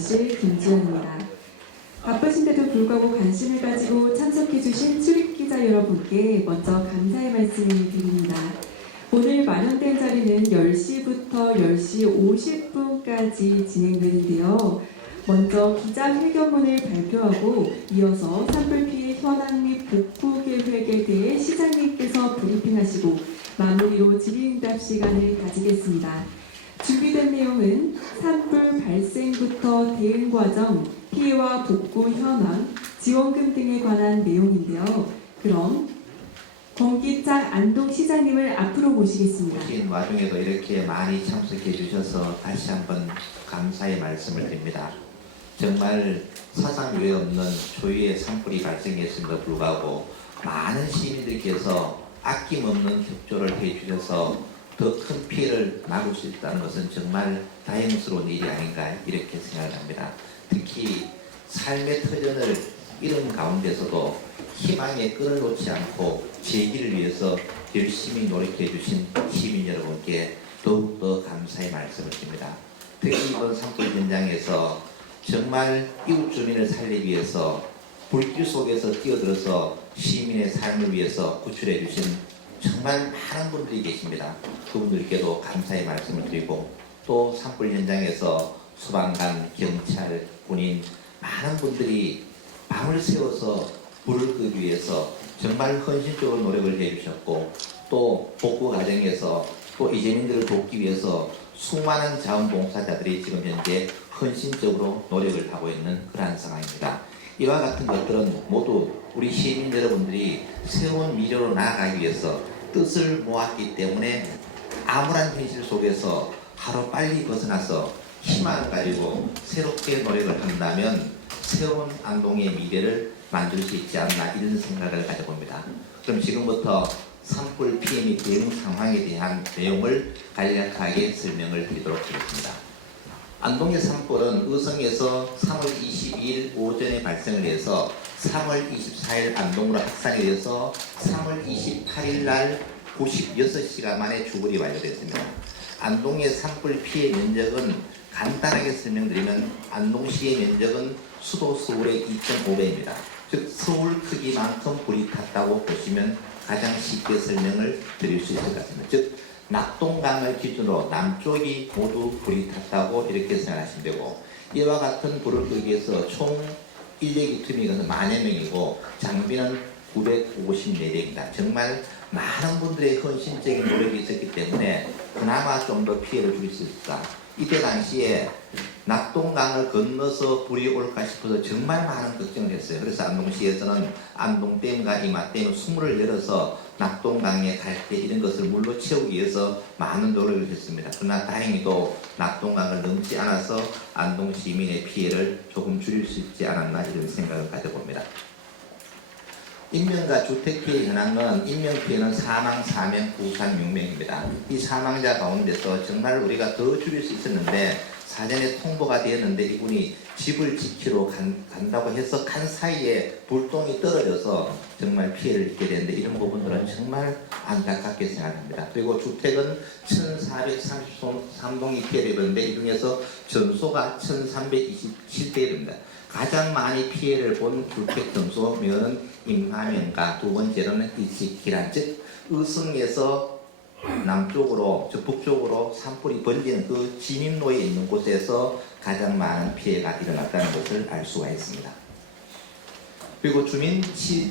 사무실 김지연입니다. 바쁘신데도 불구하고 관심을 가지고 참석해주신 출입기자 여러분께 먼저 감사의 말씀을 드립니다. 오늘 마련된 자리는 10시부터 10시 50분까지 진행되는데요. 먼저 기자회견문을 발표하고 이어서 산불 피해 현황 및 복구 계획에 대해 시장님께서 브리핑하시고 마무리로 질의응답 시간을 가지겠습니다. 준비된 내용은 산불 발생부터 대응 과정, 피해와 복구 현황, 지원금 등에 관한 내용인데요. 그럼 권기창 안동시장님을 앞으로 모시겠습니다. 긴 와중에도 이렇게 많이 참석해 주셔서 다시 한번 감사의 말씀을 드립니다. 정말 사상 외에 없는 초유의 산불이 발생했음에도 불구하고 많은 시민들께서 아낌없는 협조를 해주셔서 더 큰 피해를 막을 수 있다는 것은 정말 다행스러운 일이 아닌가 이렇게 생각을 합니다. 특히 삶의 터전을 잃은 가운데서도 희망의 끈을 놓지 않고 재기를 위해서 열심히 노력해 주신 시민 여러분께 더욱더 감사의 말씀을 드립니다. 특히 이번 산불 현장에서 정말 이웃 주민을 살리기 위해서 불길 속에서 뛰어들어서 시민의 삶을 위해서 구출해 주신 정말 많은 분들이 계십니다. 그분들께도 감사의 말씀을 드리고 또 산불 현장에서 소방관, 경찰, 군인 많은 분들이 밤을 새워서 불을 끄기 위해서 정말 헌신적으로 노력을 해주셨고 또 복구 과정에서 또 이재민들을 돕기 위해서 수많은 자원봉사자들이 지금 현재 헌신적으로 노력을 하고 있는 그러한 상황입니다. 이와 같은 것들은 모두 우리 시민 여러분들이 새로운 미래로 나아가기 위해서 뜻을 모았기 때문에 암울한 현실 속에서 하루빨리 벗어나서 희망을 가지고 새롭게 노력을 한다면 새로운 안동의 미래를 만들 수 있지 않나 이런 생각을 가져봅니다. 그럼 지금부터 산불 피해 및 대응 상황에 대한 내용을 간략하게 설명을 드리도록 하겠습니다. 안동의 산불은 의성에서 3월 22일 오전에 발생을 해서 3월 24일 안동으로 확산이 되어서 3월 28일 날 96시간 만에 주거리 완료됐습니다. 안동의 산불 피해 면적은 간단하게 설명드리면 안동시의 면적은 수도 서울의 2.5배입니다. 즉 서울 크기만큼 불이 탔다고 보시면 가장 쉽게 설명을 드릴 수 있을 것 같습니다. 즉 낙동강을 기준으로 남쪽이 모두 불이 탔다고 이렇게 생각하시면 되고 이와 같은 불을 끄기 위해서 총 인력이 투입이 만여 명이고 장비는 954대입니다. 정말 많은 분들의 헌신적인 노력이 있었기 때문에 그나마 좀 더 피해를 줄일 수 있다. 이때 당시에 낙동강을 건너서 불이 올까 싶어서 정말 많은 걱정을 했어요. 그래서 안동시에서는 안동댐과 이마댐 20을 열어서 낙동강에 갈 때 이런 것을 물로 채우기 위해서 많은 노력을 했습니다. 그러나 다행히도 낙동강을 넘지 않아서 안동 시민의 피해를 조금 줄일 수 있지 않았나 이런 생각을 가져봅니다. 인명과 주택 피해 현황은 인명 피해는 사망, 사명, 부상 6명입니다. 이 사망자 가운데서 정말 우리가 더 줄일 수 있었는데 사전에 통보가 되었는데 이분이 집을 지키러 간다고 해서 간 사이에 불똥이 떨어져서 정말 피해를 입게 되는데 이런 부분들은 정말 안타깝게 생각합니다. 그리고 주택은 1433동이 피해를 입었는데 이 중에서 전소가 1327대입니다. 가장 많이 피해를 본 주택 전소면은 임화면가, 두 번째로는 일식기란, 즉 의성에서 남쪽으로, 저 북쪽으로 산불이 번지는 그 진입로에 있는 곳에서 가장 많은 피해가 일어났다는 것을 알 수가 있습니다. 그리고 주민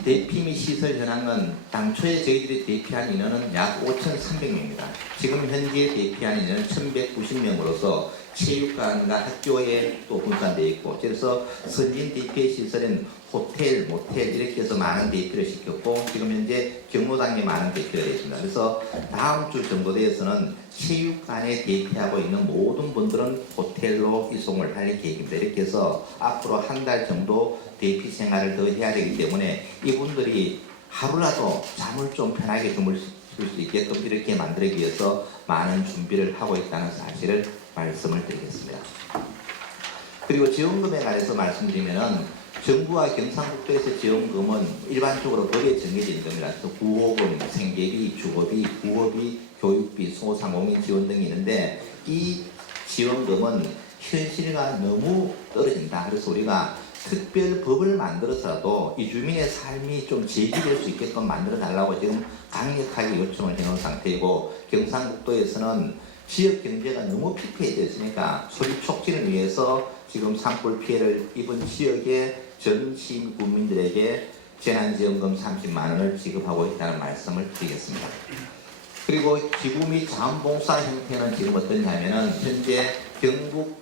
대피 및 시설 현황은 당초에 저희들이 대피한 인원은 약 5,300명입니다. 지금 현재 대피한 인원은 1,190명으로서 체육관과 학교에 또 분산되어 있고 그래서 선진 대피 시설은 호텔, 모텔 이렇게 해서 많은 대피를 시켰고 지금 현재 경로당에 많은 대피가 되어 있습니다. 그래서 다음 주 정도 되어서는 체육관에 대피하고 있는 모든 분들은 호텔로 이송을 할 계획입니다. 이렇게 해서 앞으로 한 달 정도 대피 생활을 더 해야 되기 때문에 이분들이 하루라도 잠을 좀 편하게 주무실 수 있게끔 이렇게 만들기 위해서 많은 준비를 하고 있다는 사실을 말씀을 드리겠습니다. 그리고 지원금에 관해서 말씀드리면은 정부와 경상북도에서 지원금은 일반적으로 법에 정해져 있는 겁니다. 그래서 구호금, 생계비, 주거비, 부업비, 교육비, 소상공인 지원 등이 있는데 이 지원금은 현실과 너무 떨어진다. 그래서 우리가 특별 법을 만들어서라도 이 주민의 삶이 좀 제기될 수 있게끔 만들어 달라고 지금 강력하게 요청을 해놓은 상태이고, 경상북도에서는 지역 경제가 너무 피폐해져 있으니까 소비 촉진을 위해서 지금 산불 피해를 입은 지역의 전 시민 국민들에게 재난지원금 30만 원을 지급하고 있다는 말씀을 드리겠습니다. 그리고 기부 및 자원봉사 형태는 지금 어떠냐면은 현재 경북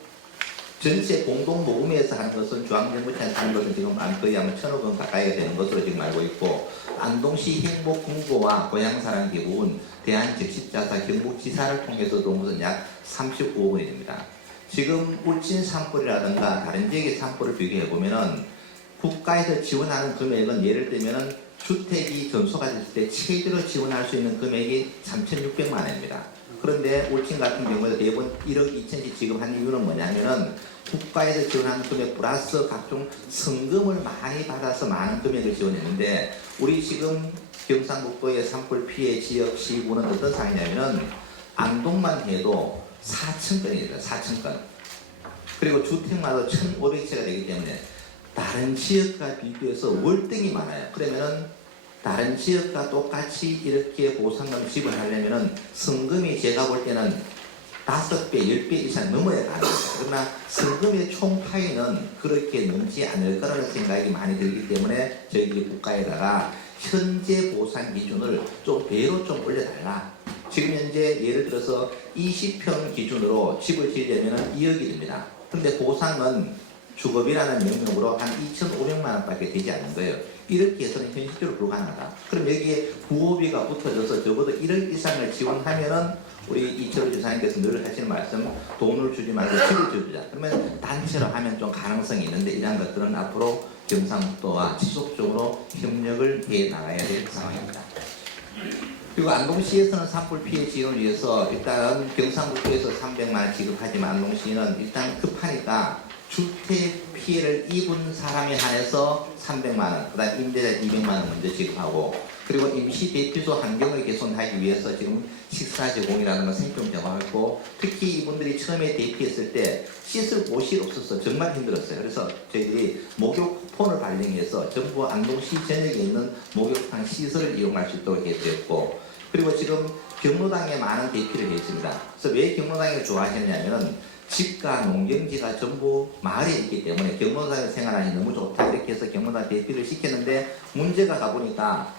전체 공동모금에서 하는 것은 중앙정부청에서 하는 것은 지금 거의 아마 1,000억 원 가까이가 되는 것으로 지금 알고 있고, 안동시 행복군고와 고향사랑 기부는 대한적십자사 경북지사를 통해서도 무슨 약 35억 원이 됩니다. 지금 울진 산불이라든가 다른 지역의 산불을 비교해 보면은 국가에서 지원하는 금액은 예를 들면은 주택이 전소가 됐을 때 최대로 지원할 수 있는 금액이 3,600만 원입니다. 그런데 울진 같은 경우에 대부분 1억 2천씩 지급한 이유는 뭐냐면은 국가에서 지원하는 금액 플러스 각종 성금을 많이 받아서 많은 금액을 지원했는데, 우리 지금 경상북도의 산불 피해 지역 시구는 어떤 상황이냐면은 안동만 해도 4,000건입니다. 4,000건. 그리고 주택마다 1,500채가 되기 때문에 다른 지역과 비교해서 월등히 많아요. 그러면은 다른 지역과 똑같이 이렇게 보상금 지불하려면은 성금이 제가 볼 때는 5배, 10배 이상 넘어야 합니다. 그러나 성금의 총 파이는 그렇게 넘지 않을 거라는 생각이 많이 들기 때문에 저희들이 국가에다가 현재 보상 기준을 좀 배로 좀 올려달라. 지금 현재 예를 들어서 20평 기준으로 집을 지으려면 2억이 됩니다. 그런데 보상은 주거비라는 명목으로 한 2,500만 원밖에 되지 않는 거예요. 이렇게 해서는 현실적으로 불가능하다. 그럼 여기에 부호비가 붙어져서 적어도 1억 이상을 지원하면은 우리 이철우 지사님께서 늘 하시는 말씀, 돈을 주지 말고 집을 지어주자. 그러면 단체로 하면 좀 가능성이 있는데, 이러한 것들은 앞으로 경상북도와 지속적으로 협력을 해 나가야 될 상황입니다. 그리고 안동시에서는 산불 피해 지원을 위해서 일단 경상북도에서 300만 원 지급하지만 안동시는 일단 급하니까 주택 피해를 입은 사람에 한해서 300만 원, 그 다음 임대자 200만 원 먼저 지급하고, 그리고 임시 대피소 환경을 개선하기 위해서 지금 식사 제공이라는 생존 제공하고, 특히 이분들이 처음에 대피했을 때 씻을 곳이 없어서 정말 힘들었어요. 그래서 저희들이 목욕 쿠폰을 발행해서 전부 안동시 전역에 있는 목욕탕 시설을 이용할 수 있도록 해드렸고, 그리고 지금 경로당에 많은 대피를 했습니다. 그래서 왜 경로당을 좋아하셨냐면은 집과 농경지가 전부 마을에 있기 때문에 경로당에 생활하기 너무 좋다, 이렇게 해서 경로당 대피를 시켰는데, 문제가 가보니까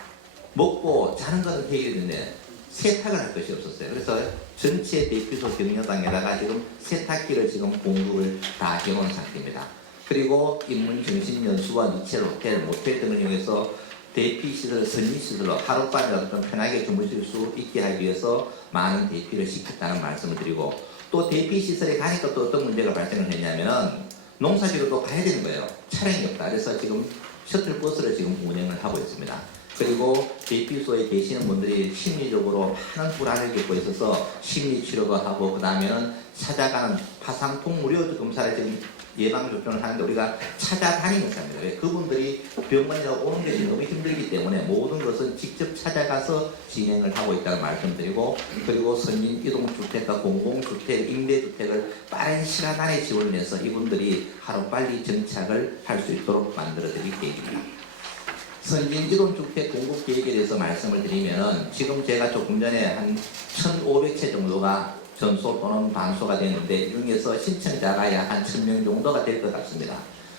먹고 자는 것은 해결됐는데 세탁을 할 것이 없었어요. 그래서 전체 대피소 경로당에다가 지금 세탁기를 지금 공급을 다 해놓은 상태입니다. 그리고 인문정신연수원, 리첼 호텔, 모텔 등을 이용해서 대피시설, 선리시설로 하룻밤이라도 좀 편하게 주무실 수 있게 하기 위해서 많은 대피를 시켰다는 말씀을 드리고, 또 대피시설에 가니까 또 어떤 문제가 발생을 했냐면은 농사지로 또 가야 되는 거예요. 차량이 없다. 그래서 지금 셔틀버스를 지금 운행을 하고 있습니다. 그리고 대피소에 계시는 분들이 심리적으로 많은 불안을 겪고 있어서 심리치료도 하고, 그 다음에는 찾아가는 파상풍 무료 검사를 지금 예방접종을 하는데 우리가 찾아다니면서 합니다. 왜? 그분들이 병원에 오는 것이 너무 힘들기 때문에 모든 것은 직접 찾아가서 진행을 하고 있다는 말씀드리고, 그리고 선진 이동주택과 공공주택, 임대주택을 빠른 시간 안에 지원을 해서 이분들이 하루빨리 정착을 할 수 있도록 만들어 드릴 계획입니다. 선진 이동주택 공급 계획에 대해서 말씀을 드리면, 지금 제가 조금 전에 한 1,500채 정도가 전소 또는 반소가 되는데, 이 중에서 신청자가 약 한 1,000명 정도가 될 것 같습니다.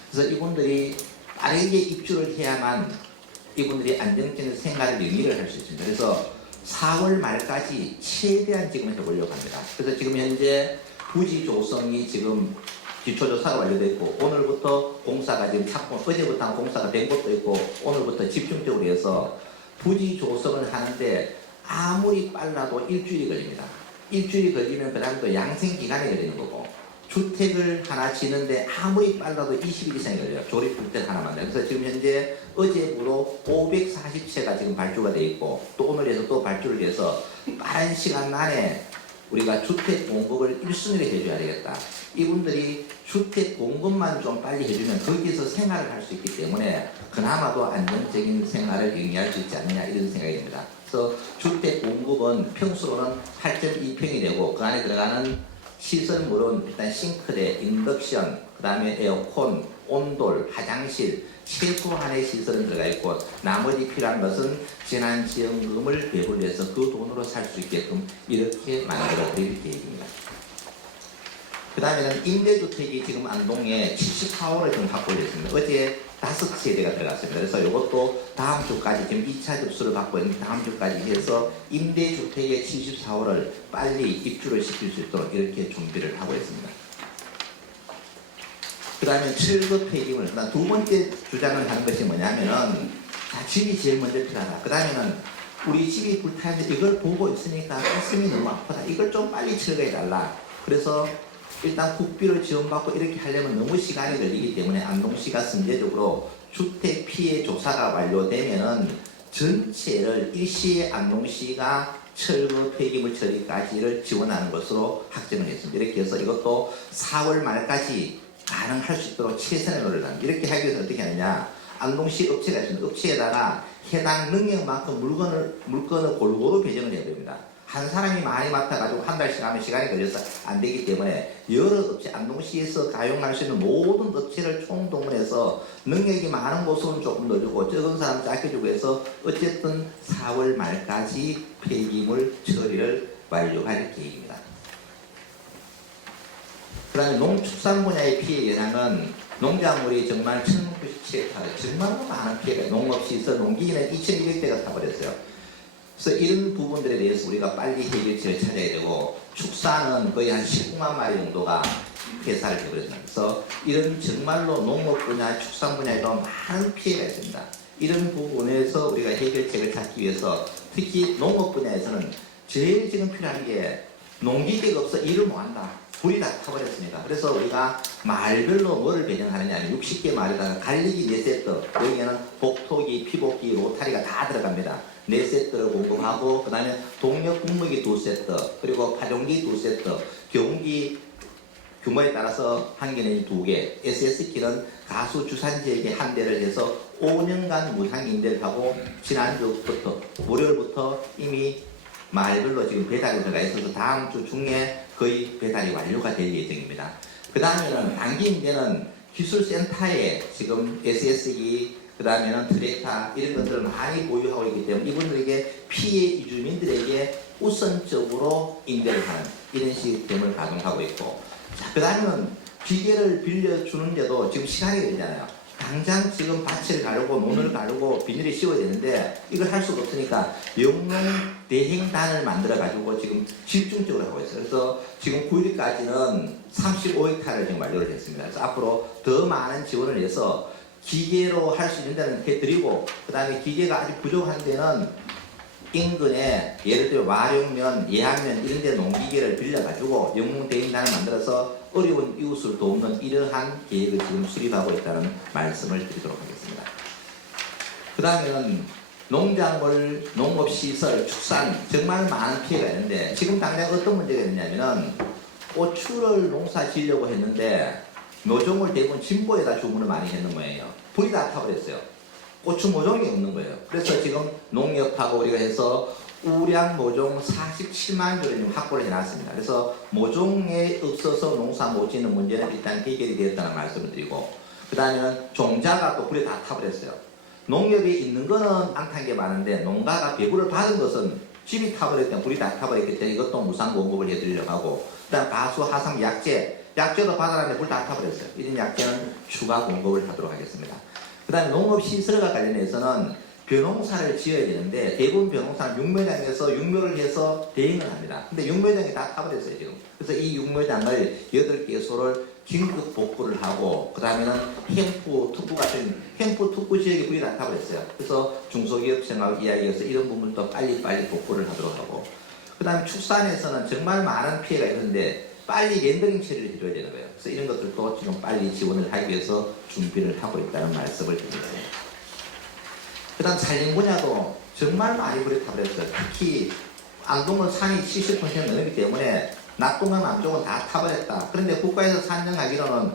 그래서 이분들이 빠르게 입주를 해야만 이분들이 안정적인 생활을 영위를 할 수 있습니다. 그래서 4월 말까지 최대한 지금 해보려고 합니다. 그래서 지금 현재 부지 조성이 지금 기초조사가 완료되어 있고, 오늘부터 공사가 지금 착공, 어제부터 공사가 된 것도 있고, 오늘부터 집중적으로 해서 부지 조성을 하는데 아무리 빨라도 일주일이 걸립니다. 일주일이 걸리면 그 다음 또 양생기간이 걸리는 거고, 주택을 하나 지는데 아무리 빨라도 20일 이상이 걸려요. 조립주택 하나만. 그래서 지금 현재 어제부로 540채가 지금 발주가 되어 있고, 또 오늘에서 또 발주를 해서 빠른 시간 안에 우리가 주택 공급을 1순위로 해줘야 되겠다. 이분들이 주택 공급만 좀 빨리 해주면 거기서 생활을 할 수 있기 때문에 그나마도 안정적인 생활을 영위할 수 있지 않느냐, 이런 생각이 듭니다. 그래서 주택 공급은 평수로는 8.2평이 되고 그 안에 들어가는 시설물은 일단 싱크대, 인덕션, 그 다음에 에어컨, 온돌, 화장실, 최소한의 시설은 들어가 있고 나머지 필요한 것은 재난지원금을 배분을 해서 그 돈으로 살 수 있게끔 이렇게 만들어 드릴 계획입니다. 그 다음에는 임대주택이 지금 안동에 74호를 지금 확보를 했습니다. 어제 5세대가 들어갔습니다. 그래서 이것도 다음 주까지 지금 2차 접수를 받고 있는데 다음 주까지 해서 임대주택의 74호를 빨리 입주를 시킬 수 있도록 이렇게 준비를 하고 있습니다. 그 다음에 철거 폐기물, 그다음 두 번째 주장을 하는 것이 뭐냐면은 집이 제일 먼저 필요하다. 그 다음에는 우리 집이 불타는데 이걸 보고 있으니까 가슴이 너무 아프다. 이걸 좀 빨리 철거해달라. 그래서 일단 국비를 지원받고 이렇게 하려면 너무 시간이 걸리기 때문에 안동시가 선제적으로 주택 피해 조사가 완료되면은 전체를 일시에 안동시가 철거 폐기물 처리까지를 지원하는 것으로 확정을 했습니다. 이렇게 해서 이것도 4월 말까지 가능할 수 있도록 최선의 노력을 합니다. 이렇게 하기 위해서 어떻게 하느냐, 안동시 업체가 있습니다. 업체에다가 해당 능력만큼 물건을 골고루 배정을 해야 됩니다. 한 사람이 많이 맡아가지고 한 달씩 하면 시간이 걸려서 안 되기 때문에 여러 업체, 안동시에서 가용할 수 있는 모든 업체를 총동원해서 능력이 많은 곳은 조금 더 주고 적은 사람 짧게 주고 해서 어쨌든 4월 말까지 폐기물 처리를 완료할 계획입니다. 그 다음에 농축산 분야의 피해 예상은 농작물이 정말 1697헥타르, 정말 많은 피해가, 농업시설, 농기계는 2200대가 타버렸어요. 그래서 이런 부분들에 대해서 우리가 빨리 해결책을 찾아야 되고, 축사는 거의 한 19만 마리 정도가 폐사를 해버렸습니다. 그래서 이런 정말로 농업 분야, 축산 분야에도 많은 피해가 있습니다. 이런 부분에서 우리가 해결책을 찾기 위해서 특히 농업 분야에서는 제일 지금 필요한 게 농기계가 없어 일을 못한다. 불이 다 타버렸습니다. 그래서 우리가 마을별로 뭐를 배정하느냐 하면 60개 마을에다가 갈리기 4세트, 여기에는 복토기, 피복기, 로타리가 다 들어갑니다. 4세트를 공급하고 그 다음에 동력 분무기 2세트, 그리고 파종기 2세트, 경운기 규모에 따라서 한 개는 2개, SS키는 가수 주산지에게 한 대를 해서 5년간 무상 임대를 하고 지난주부터 월요일부터 이미 마을별로 지금 배달이 들어가 있어서 다음 주 중에 거의 배달이 완료가 될 예정입니다. 그 다음에는 단기 임대는 기술센터에 지금 SS기, 그 다음에는 트랙터 이런 것들을 많이 보유하고 있기 때문에 이분들에게 피해 이주민들에게 우선적으로 임대를 하는 이런 시스템을 가동하고 있고, 자, 그 다음에는 기계를 빌려주는데도 지금 시간이 걸리잖아요. 당장 지금 밭을 가르고 논을 가르고 비닐을 씌워야 되는데 이걸 할 수가 없으니까 영농 대행단을 만들어 가지고 지금 집중적으로 하고 있어요. 그래서 지금 9일까지는 35헥타를 지금 완료를 했습니다. 그래서 앞으로 더 많은 지원을 해서 기계로 할 수 있는 데는 해드리고, 그 다음에 기계가 아직 부족한 데는 인근에 예를 들어 와룡면, 예안면 이런 데 농기계를 빌려가지고 영농 대행단을 만들어서 어려운 이웃을 돕는 이러한 계획을 지금 수립하고 있다는 말씀을 드리도록 하겠습니다. 그 다음에는 농작물, 농업시설, 축산 정말 많은 피해가 있는데 지금 당장 어떤 문제가 있냐면은 고추를 농사 지으려고 했는데 모종을 대부분 진보에다 주문을 많이 했는 거예요. 불이 다 타버렸어요. 고추 모종이 없는 거예요. 그래서 지금 농협하고 우리가 해서 우량 모종 47만 주를 확보를 해놨습니다. 그래서 모종에 없어서 농사 못 짓는 문제는 일단 해결이 되었다는 말씀을 드리고, 그 다음에는 종자가 또 불에 다 타버렸어요. 농협에 있는 거는 안 탄 게 많은데 농가가 배부를 받은 것은 집이 타버렸기 때문에 불이 다 타버렸기 때문에 이것도 무상 공급을 해드리려고 하고, 그 다음 가수, 하성, 약재도 받아놨는데 불 다 타버렸어요. 이런 약재는 추가 공급을 하도록 하겠습니다. 그 다음에 농업시설과 관련해서는 벼농사를 지어야 되는데 대부분 벼농사는 육묘장에서 육묘를 해서 대행을 합니다. 근데 육묘장이 다 타버렸어요 지금. 그래서 이 육묘장을 8개소를 긴급 복구를 하고, 그 다음에는 캠프 특구 같은 캠프 특구 지역이 불이 다 타버렸어요. 그래서 중소기업청하고 이야기해서 이런 부분도 빨리빨리 복구를 하도록 하고, 그 다음에 축산에서는 정말 많은 피해가 있는데 빨리 렌더링 처리를 해줘야 되는 거예요. 그래서 이런 것들도 지금 빨리 지원을 하기 위해서 준비를 하고 있다는 말씀을 드립니다. 그 다음 산림 분야도 정말 많이 불이 타버렸어요. 특히 안동은 산이 70% 넘기 때문에 낙동강 남쪽은 다 타버렸다. 그런데 국가에서 산정하기로는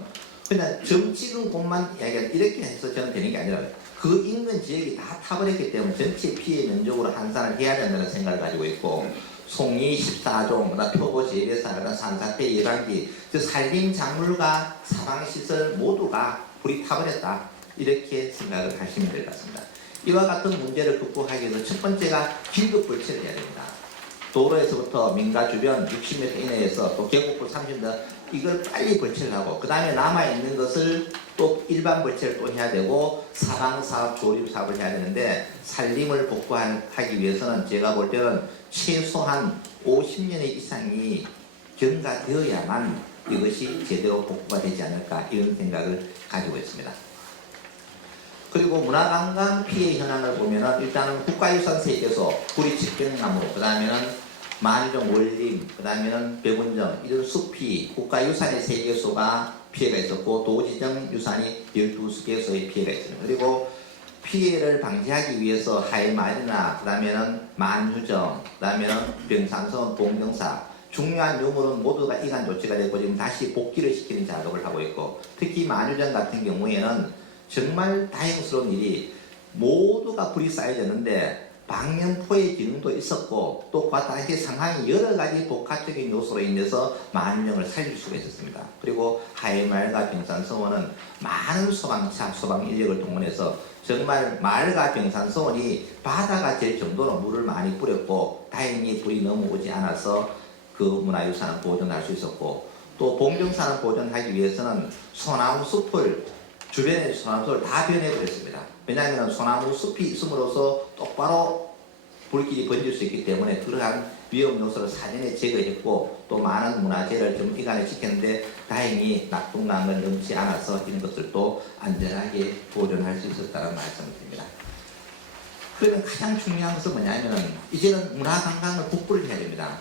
그냥 점 찍은 곳만 이야기할 이렇게 해서 저는 되는 게 아니라 그 인근 지역이 다 타버렸기 때문에 전체 피해 면적으로 환산을 해야 된다는 생각을 가지고 있고, 송이 14종, 그다음 표고 재배사, 그다음 산사태 예방기, 산림 작물과 사방시설 모두가 불이 타버렸다. 이렇게 생각을 하시면 될 것 같습니다. 이와 같은 문제를 극복하기 위해서 첫 번째가 긴급 벌채를 해야 됩니다. 도로에서부터 민가 주변 60m 이내에서 또 계곡불 30m 이걸 빨리 벌채를 하고 그 다음에 남아있는 것을 또 일반 벌채를 또 해야 되고 사방사업 조립사업을 해야 되는데 산림을 복구하기 위해서는 제가 볼 때는 최소한 50년의 이상이 경과되어야만 이것이 제대로 복구가 되지 않을까 이런 생각을 가지고 있습니다. 그리고 문화관광 피해 현황을 보면은 일단은 국가유산 세계소, 구리 집경나무, 그 다음에는 만종 월림, 그 다음에는 백운정 이런 숲이 국가유산의 3개소가 피해가 있었고 도지정 유산이 12개소의 피해가 있습니다. 그리고 피해를 방지하기 위해서 하이마리나, 그 다음에는 만유정, 그 다음에는 병산성, 봉정사 중요한 유물은 모두가 이관 조치가 되고 지금 다시 복귀를 시키는 작업을 하고 있고 특히 만유정 같은 경우에는 정말 다행스러운 일이 모두가 불이 쌓여졌는데 방염포의 기능도 있었고 또 그 당시 상황이 여러 가지 복합적인 요소로 인해서 만명을 살릴 수가 있었습니다. 그리고 하이마을과 병산서원은 많은 소방차, 소방 인력을 동원해서 정말 마을과 병산서원이 바다가 될 정도로 물을 많이 뿌렸고 다행히 불이 넘어오지 않아서 그 문화유산을 보존할 수 있었고 또 봉정산을 보존하기 위해서는 소나무 숲을 주변의 소나무를 다 변해버렸습니다. 왜냐하면 소나무 숲이 있음으로써 똑바로 불길이 번질 수 있기 때문에 그러한 위험 요소를 사전에 제거했고 또 많은 문화재를 좀 이관을 시켰는데 다행히 낙동강은 넘지 않아서 이런 것들도 안전하게 보존할 수 있었다는 말씀을 드립니다. 그러면 가장 중요한 것은 뭐냐면 이제는 문화관광을 복구를 해야 됩니다.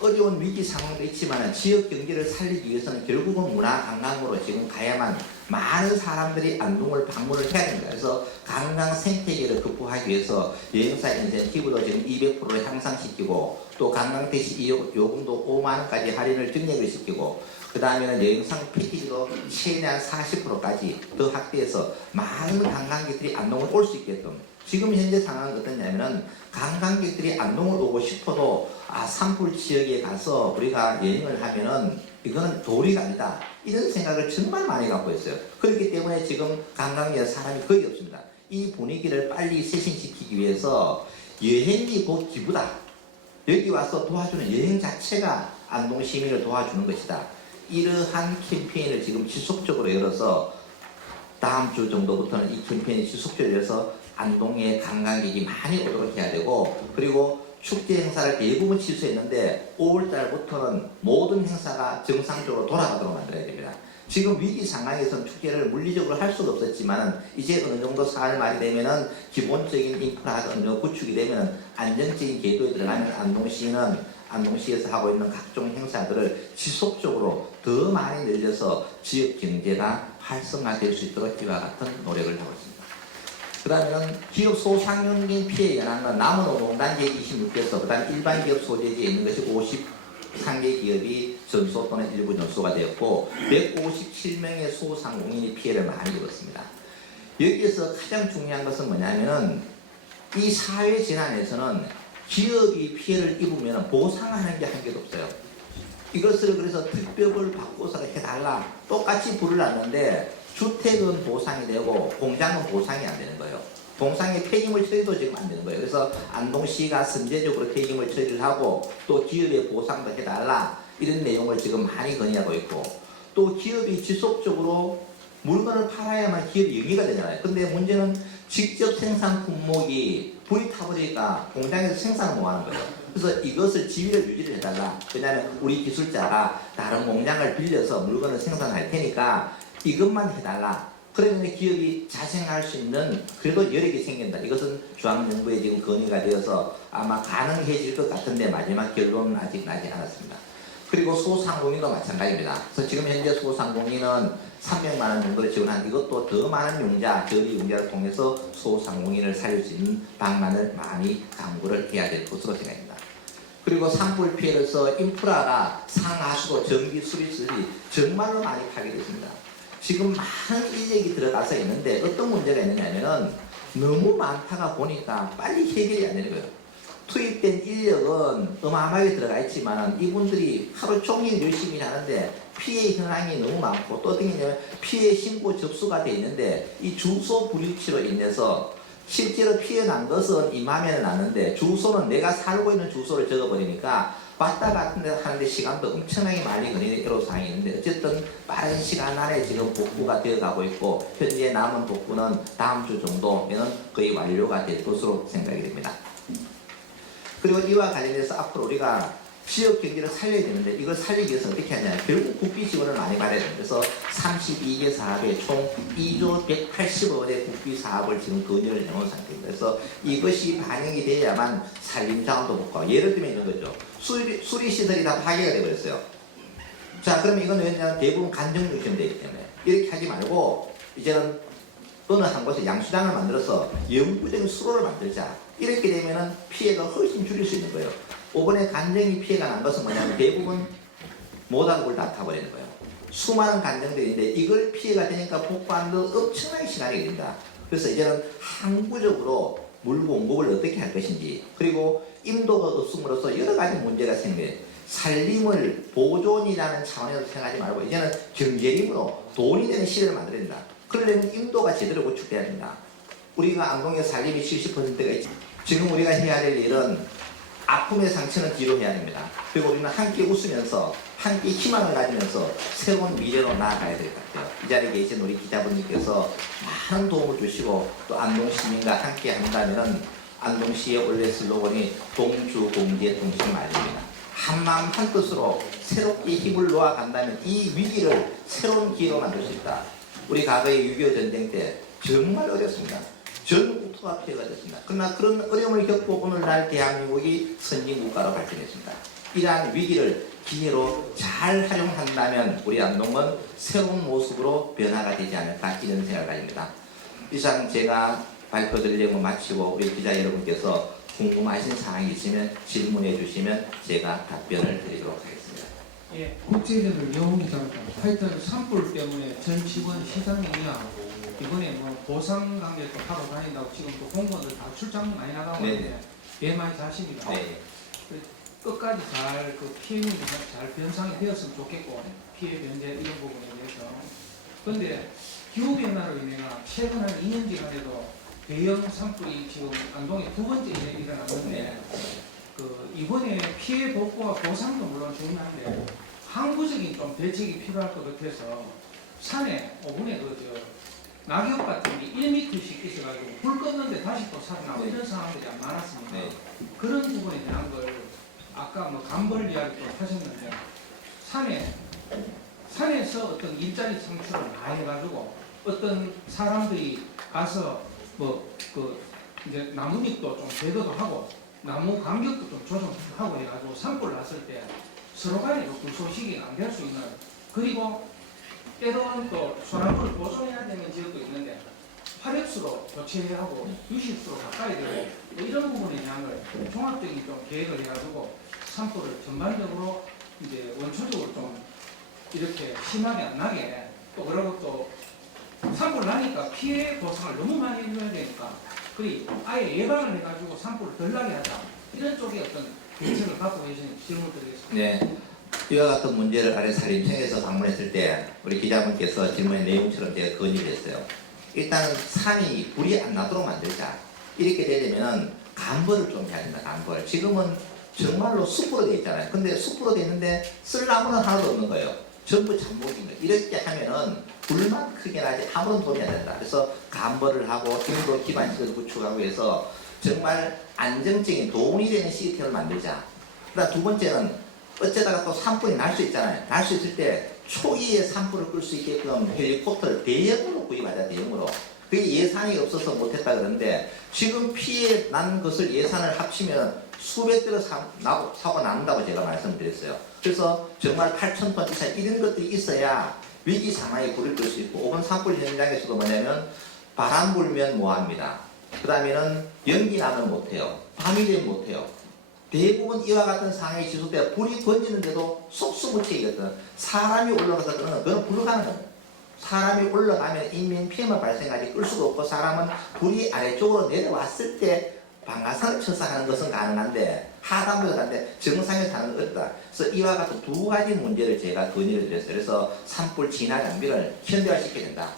어려운 위기 상황도 있지만 지역 경제를 살리기 위해서는 결국은 문화관광으로 지금 가야만 많은 사람들이 안동을 방문을 해야 됩니다. 그래서 관광 생태계를 극복하기 위해서 여행사 인센티브도 지금 200%를 향상시키고 또 관광 택시 요금도 5만 원까지 할인을 증액을 시키고 그 다음에는 여행상 패키지도 최대한 40%까지 더 확대해서 많은 관광객들이 안동을 올 수 있게끔 지금 현재 상황은 어떠냐면은 관광객들이 안동을 오고 싶어도 산불 지역에 가서 우리가 여행을 하면은 이거는 도리가 아니다. 이런 생각을 정말 많이 갖고 있어요. 그렇기 때문에 지금 관광객 사람이 거의 없습니다. 이 분위기를 빨리 쇄신시키기 위해서 여행이 곧 기부다. 여기 와서 도와주는 여행 자체가 안동 시민을 도와주는 것이다. 이러한 캠페인을 지금 지속적으로 열어서 다음 주 정도부터는 이 캠페인이 지속적으로 열어서 안동에 관광객이 많이 오도록 해야 되고 그리고 축제 행사를 대부분 취소했는데 5월달부터는 모든 행사가 정상적으로 돌아가도록 만들어야 됩니다. 지금 위기 상황에서는 축제를 물리적으로 할 수가 없었지만 이제 어느 정도 사흘 말이 되면은 기본적인 인프라가 어느 정도 구축이 되면 안정적인 궤도에 들어가면 안동시에서 하고 있는 각종 행사들을 지속적으로 더 많이 늘려서 지역 경제가 활성화될 수 있도록 이와 같은 노력을 하고 있습니다. 그 다음에는 기업 소상공인 피해 연합은 남원노동단계 26개소, 그 다음 일반 기업 소재지에 있는 것이 53개 기업이 전소 또는 일부 전소가 되었고 157명의 소상공인이 피해를 많이 입었습니다. 여기에서 가장 중요한 것은 뭐냐면은 이 사회 재난에서는 기업이 피해를 입으면 보상하는 게 한 개도 없어요. 이것을 그래서 특별을 바꿔서 해달라. 똑같이 불을 놨는데 주택은 보상이 되고 공장은 보상이 안 되는 거예요. 공장의 폐기물 처리도 지금 안 되는 거예요. 그래서 안동시가 선제적으로 폐기물 처리를 하고 또 기업의 보상도 해달라. 이런 내용을 지금 많이 건의하고 있고 또 기업이 지속적으로 물건을 팔아야만 기업이 영위가 되잖아요. 근데 문제는 직접 생산 품목이 불이 타버리니까 공장에서 생산을 못 하는 거예요. 그래서 이것을 지위를 유지를 해달라. 왜냐하면 우리 기술자가 다른 공장을 빌려서 물건을 생산할 테니까 이것만 해달라. 그러면 기업이 자생할 수 있는 그래도 여력이 생긴다. 이것은 중앙정부에 지금 건의가 되어서 아마 가능해질 것 같은데 마지막 결론은 아직 나지 않았습니다. 그리고 소상공인도 마찬가지입니다. 그래서 지금 현재 소상공인은 300만 원 정도를 지원한 이것도 더 많은 융자, 저리 융자를 통해서 소상공인을 살릴 수 있는 방안을 많이 강구를 해야 될 것으로 생각합니다. 그리고 산불 피해로서 인프라가 상하수도, 전기, 수리설이 정말로 많이 파괴됐습니다. 지금 많은 인력이 들어가서 있는데 어떤 문제가 있느냐면 너무 많다가 보니까 빨리 해결이 안 되는 거예요. 투입된 인력은 어마어마하게 들어가 있지만 이분들이 하루 종일 열심히 하는데 피해 현황이 너무 많고 또 어떤 게 있냐면 피해 신고 접수가 돼 있는데 이 주소 불일치로 인해서 실제로 피해 난 것은 이맘에는 났는데 주소는 내가 살고 있는 주소를 적어버리니까 왔다 갔다 하는데 시간도 엄청나게 많이 걸리는 애로사항이 있는데 어쨌든 빠른 시간 안에 지금 복구가 되어 가고 있고 현재 남은 복구는 다음 주 정도면 거의 완료가 될 것으로 생각이 됩니다. 그리고 이와 관련해서 앞으로 우리가 지역 경제를 살려야 되는데 이걸 살리기 위해서 어떻게 하냐 결국 국비 지원을 많이 받아야 됩니다. 그래서 32개 사업에 총 2조 180억 원의 국비 사업을 지금 건의를 해놓은 상태입니다. 그래서 이것이 반영이 돼야만 산림 자원도 복구하고 예를 들면 이런 거죠. 수리시설이 다 파괴가 되어버렸어요. 자 그러면 이건 왜냐하면 대부분 간접 중심이 되기 때문에 이렇게 하지 말고 이제는 어느 한 곳에 양수장을 만들어서 영구적인 수로를 만들자. 이렇게 되면은 피해가 훨씬 줄일 수 있는 거예요. 이번에 간정이 피해가 난 것은 뭐냐면 대부분 모든 걸 다 타버리는 거예요. 수많은 간정들이 있는데 이걸 피해가 되니까 복구하는 데 엄청나게 시간이 걸립니다. 그래서 이제는 항구적으로 물 공급을 어떻게 할 것인지 그리고 인도가 없음으로써 여러 가지 문제가 생겨요. 살림을 보존이라는 차원에서 생각하지 말고 이제는 경제림으로 돈이 되는 시대를 만들어야 된다. 그러려면 인도가 제대로 구축돼야 됩니다. 우리가 안동의 살림이 70%가 있지. 지금 우리가 해야 될 일은 아픔의 상처는 뒤로 해야 됩니다. 그리고 우리는 함께 웃으면서 함께 희망을 가지면서 새로운 미래로 나아가야 될 것 같아요. 이 자리에 계신 우리 기자분들께서 많은 도움을 주시고 또 안동 시민과 함께 한다면 안동시의 원래 슬로건이 동주공제 동시만입니다. 한마음 한뜻으로 새롭게 힘을 놓아간다면 이 위기를 새로운 기회로 만들 수 있다. 우리 과거의 6.25 전쟁 때 정말 어렵습니다. 전국 투합 피해가 됐습니다. 그러나 그런 어려움을 겪고 오늘날 대한민국이 선진국가로 발전했습니다. 이러한 위기를 기회로 잘 활용한다면 우리 안동은 새로운 모습으로 변화가 되지 않을까 이런 생각을 가집니다. 이상 제가 발표드릴 내용을 마치고 우리 기자 여러분께서 궁금하신 사항이 있으면 질문해 주시면 제가 답변을 드리도록 하겠습니다. 예, 국제적으로 영웅 기자입니다. 하여튼 산불 때문에 전 직원 시장이냐고 이번에 뭐 보상 관계도 하러 다닌다고 지금 또 공무원들 다 출장 많이 나가고 있는데 예 많이 자십니다. 네. 끝까지 잘 그 피해는 잘 변상이 되었으면 좋겠고 피해 변제 이런 부분에 대해서 근데 기후 변화로 인해 최근 한 2년지간에도 대형 산불이 지금 안동에 두 번째 일어났는데 그 이번에 피해 복구와 보상도 물론 중요한데 항구적인 좀 대책이 필요할 것 같아서 산에 5분에 낙엽 같은 게 1m씩 있어가지고 불 껐는데 다시 또 살아나고 이런 상황들이 많았습니다. 네. 그런 부분에 대한 걸 아까 뭐 간벌 이야기도 하셨는데 산에서 어떤 일자리 창출을 많이 해가지고 어떤 사람들이 가서 이제 나뭇잎도 좀 제거도 하고 나무 간격도 좀 조정하고 해가지고 산불 났을 때 서로 간에 불쏘시기 안 될 수 있는 그리고 때로는 또 소나무를 보존해야 되는 지역도 있는데 화력수로 교체해야 하고 유실수로 가까이 되고 뭐 이런 부분에 대한 걸 종합적인 좀 계획을 해가지고 산불을 전반적으로 이제 원초적으로 좀 이렇게 심하게 안 나게 또 그러고 또 산불 나니까 피해 보상을 너무 많이 해줘야 되니까 그리고 아예 예방을 해가지고 산불을 덜 나게 하자 이런 쪽에 어떤 대책을 갖고 계신 질문 드리겠습니다. 네. 이와 같은 문제를 아래 산림청에서 방문했을 때 우리 기자분께서 질문의 내용처럼 제가 건의를 했어요. 일단은 산이 불이 안 나도록 만들자. 이렇게 되려면 간벌을 좀 해야 된다. 간벌. 지금은 정말로 숲으로 되어 있잖아요. 근데 숲으로 되어 있는데 쓸 나무는 하나도 없는 거예요. 전부 잠복입니다. 이렇게 하면은 불만 크게 나지 아무런 도움이 안 된다. 그래서 간벌을 하고 인도 기반시설을 구축하고 해서 정말 안정적인 도움이 되는 시스템을 만들자. 그다음 두 번째는 어쩌다가 또 산불이 날 수 있잖아요. 날 수 있을 때 초기에 산불을 끌 수 있게끔 헬리콥터를 대형으로 구입하자. 대형으로. 그게 예산이 없어서 못했다 그러는데 지금 피해 난 것을 예산을 합치면 수백 대로 사고 난다고 제가 말씀드렸어요. 그래서 정말 8,000톤 이상 이런 것들이 있어야 위기 상황에 불을 끌 수 있고 5번 산불 현장에서도 뭐냐면 바람 불면 뭐합니다. 그 다음에는 연기 나면 못해요. 밤이 되면 못해요. 대부분 이와 같은 상황이 지속되어 불이 번지는데도 속수무책이거든. 사람이 올라가서 그건 불가능해요. 사람이 올라가면 인명 피해만 발생하지 끌 수가 없고 사람은 불이 아래쪽으로 내려왔을 때 방아선을 쳐서 하는 것은 가능한데 하단부에서 하는데 정상에서 하는 건 어렵다. 그래서 이와 같은 두 가지 문제를 제가 건의를 드렸어요. 그래서 산불 진화 장비를 현대화시켜야 된다.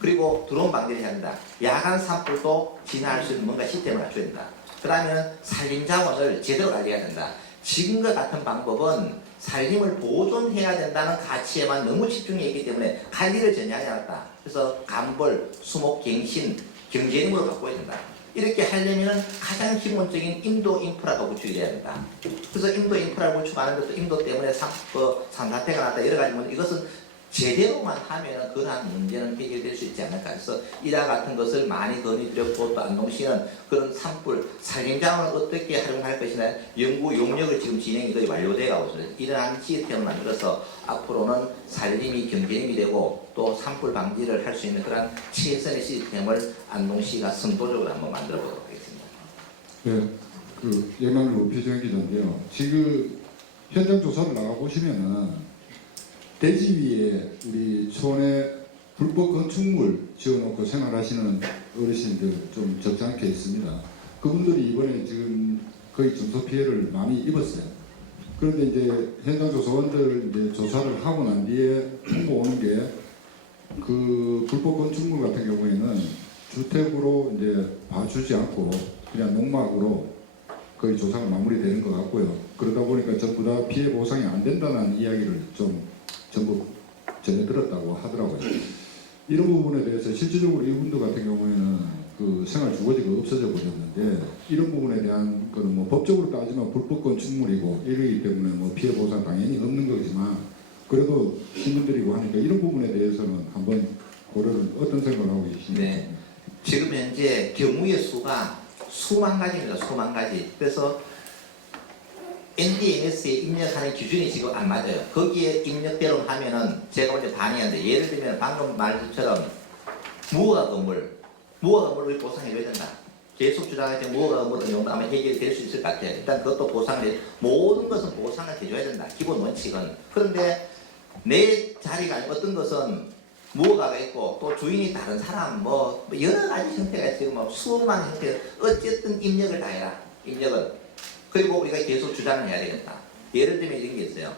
그리고 드론 방지를 해야 된다. 야간 산불도 진화할 수 있는 뭔가 시스템을 갖춰야 된다. 그 다음에는 산림 자원을 제대로 관리해야 된다. 지금과 같은 방법은 산림을 보존해야 된다는 가치에만 너무 집중했기 때문에 관리를 전혀 하지 않았다. 그래서 감벌, 수목, 갱신, 경제림으로 바꿔야 된다. 이렇게 하려면 가장 기본적인 인도 인프라가 구축이 돼야 된다. 그래서 인도 인프라를 구축하는 것도 인도 때문에 산사태가 났다. 여러 가지 문제. 이것은 제대로만 하면 그러한 문제는 해결될 수 있지 않을까. 그래서 이와 같은 것을 많이 건의드렸고 또 안동시는 그런 산불, 산림자원을 어떻게 활용할 것이나 연구 용역을 지금 진행이 거의 완료되어 가고 있습니다. 이러한 시스템을 만들어서 앞으로는 산림이 경제림이 되고 또 산불 방지를 할 수 있는 그런 최선의 시스템을 안동시가 선도적으로 한번 만들어 보도록 하겠습니다. 네, 그 영남로 표정 기자인데요. 지금 현장 조사를 나가 보시면은 대지 위에 우리 촌에 불법 건축물 지어놓고 생활하시는 어르신들 좀 적잖게 있습니다. 그분들이 이번에 지금 거의 전소 피해를 많이 입었어요. 그런데 이제 현장 조사원들 이제 조사를 하고 난 뒤에 통보 오는 게 그 불법 건축물 같은 경우에는 주택으로 이제 봐주지 않고 그냥 농막으로 거의 조사가 마무리되는 것 같고요. 그러다 보니까 전부 다 피해 보상이 안 된다는 이야기를 좀 전부 전해 들었다고 하더라고요. 이런 부분에 대해서 실질적으로 이분들 같은 경우에는 그 생활 주거지가 없어져 버렸는데 이런 부분에 대한 거는 뭐 법적으로 따지면 불법 건축물이고 이러기 때문에 뭐 피해 보상 당연히 없는 거지만 그래도 시민들이고 하니까 이런 부분에 대해서는 한번 고려를 어떤 생각을 하고 계십니까? 네. 지금 현재 경우의 수가 수만 가지입니다. 수만 가지. 그래서 NDMS에 입력하는 기준이 지금 안 맞아요. 거기에 입력대로 하면은 제가 볼 때 반이한데 예를 들면 방금 말처럼 무허가 건물 우리 보상해줘야 된다. 계속 주장할 때 무허가 건물 어느 정도 아마 해결이 될 수 있을 것 같아요. 일단 그것도 보상을 해, 모든 것은 보상을 해줘야 된다. 기본 원칙은. 그런데 내 자리가 아니고 어떤 것은 무허가가 있고 또 주인이 다른 사람 뭐 여러 가지 형태가 있어요. 뭐 수많은 형태 어쨌든 입력을 다 해라. 입력은. 그리고 우리가 계속 주장을 해야 되겠다. 예를 들면 이런 게 있어요.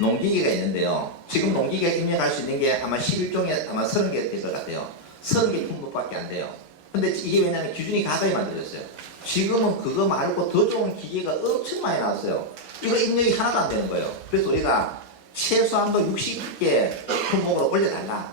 농기계가 있는데요. 지금 농기계가 입력할 수 있는 게 아마 11종에 아마 30개 될 것 같아요. 30개 품목밖에 안 돼요. 근데 이게 왜냐하면 기준이 가까이 만들어졌어요. 지금은 그거 말고 더 좋은 기계가 엄청 많이 나왔어요. 이거 입력이 하나도 안 되는 거예요. 그래서 우리가 최소한도 60개 품목으로 올려달라.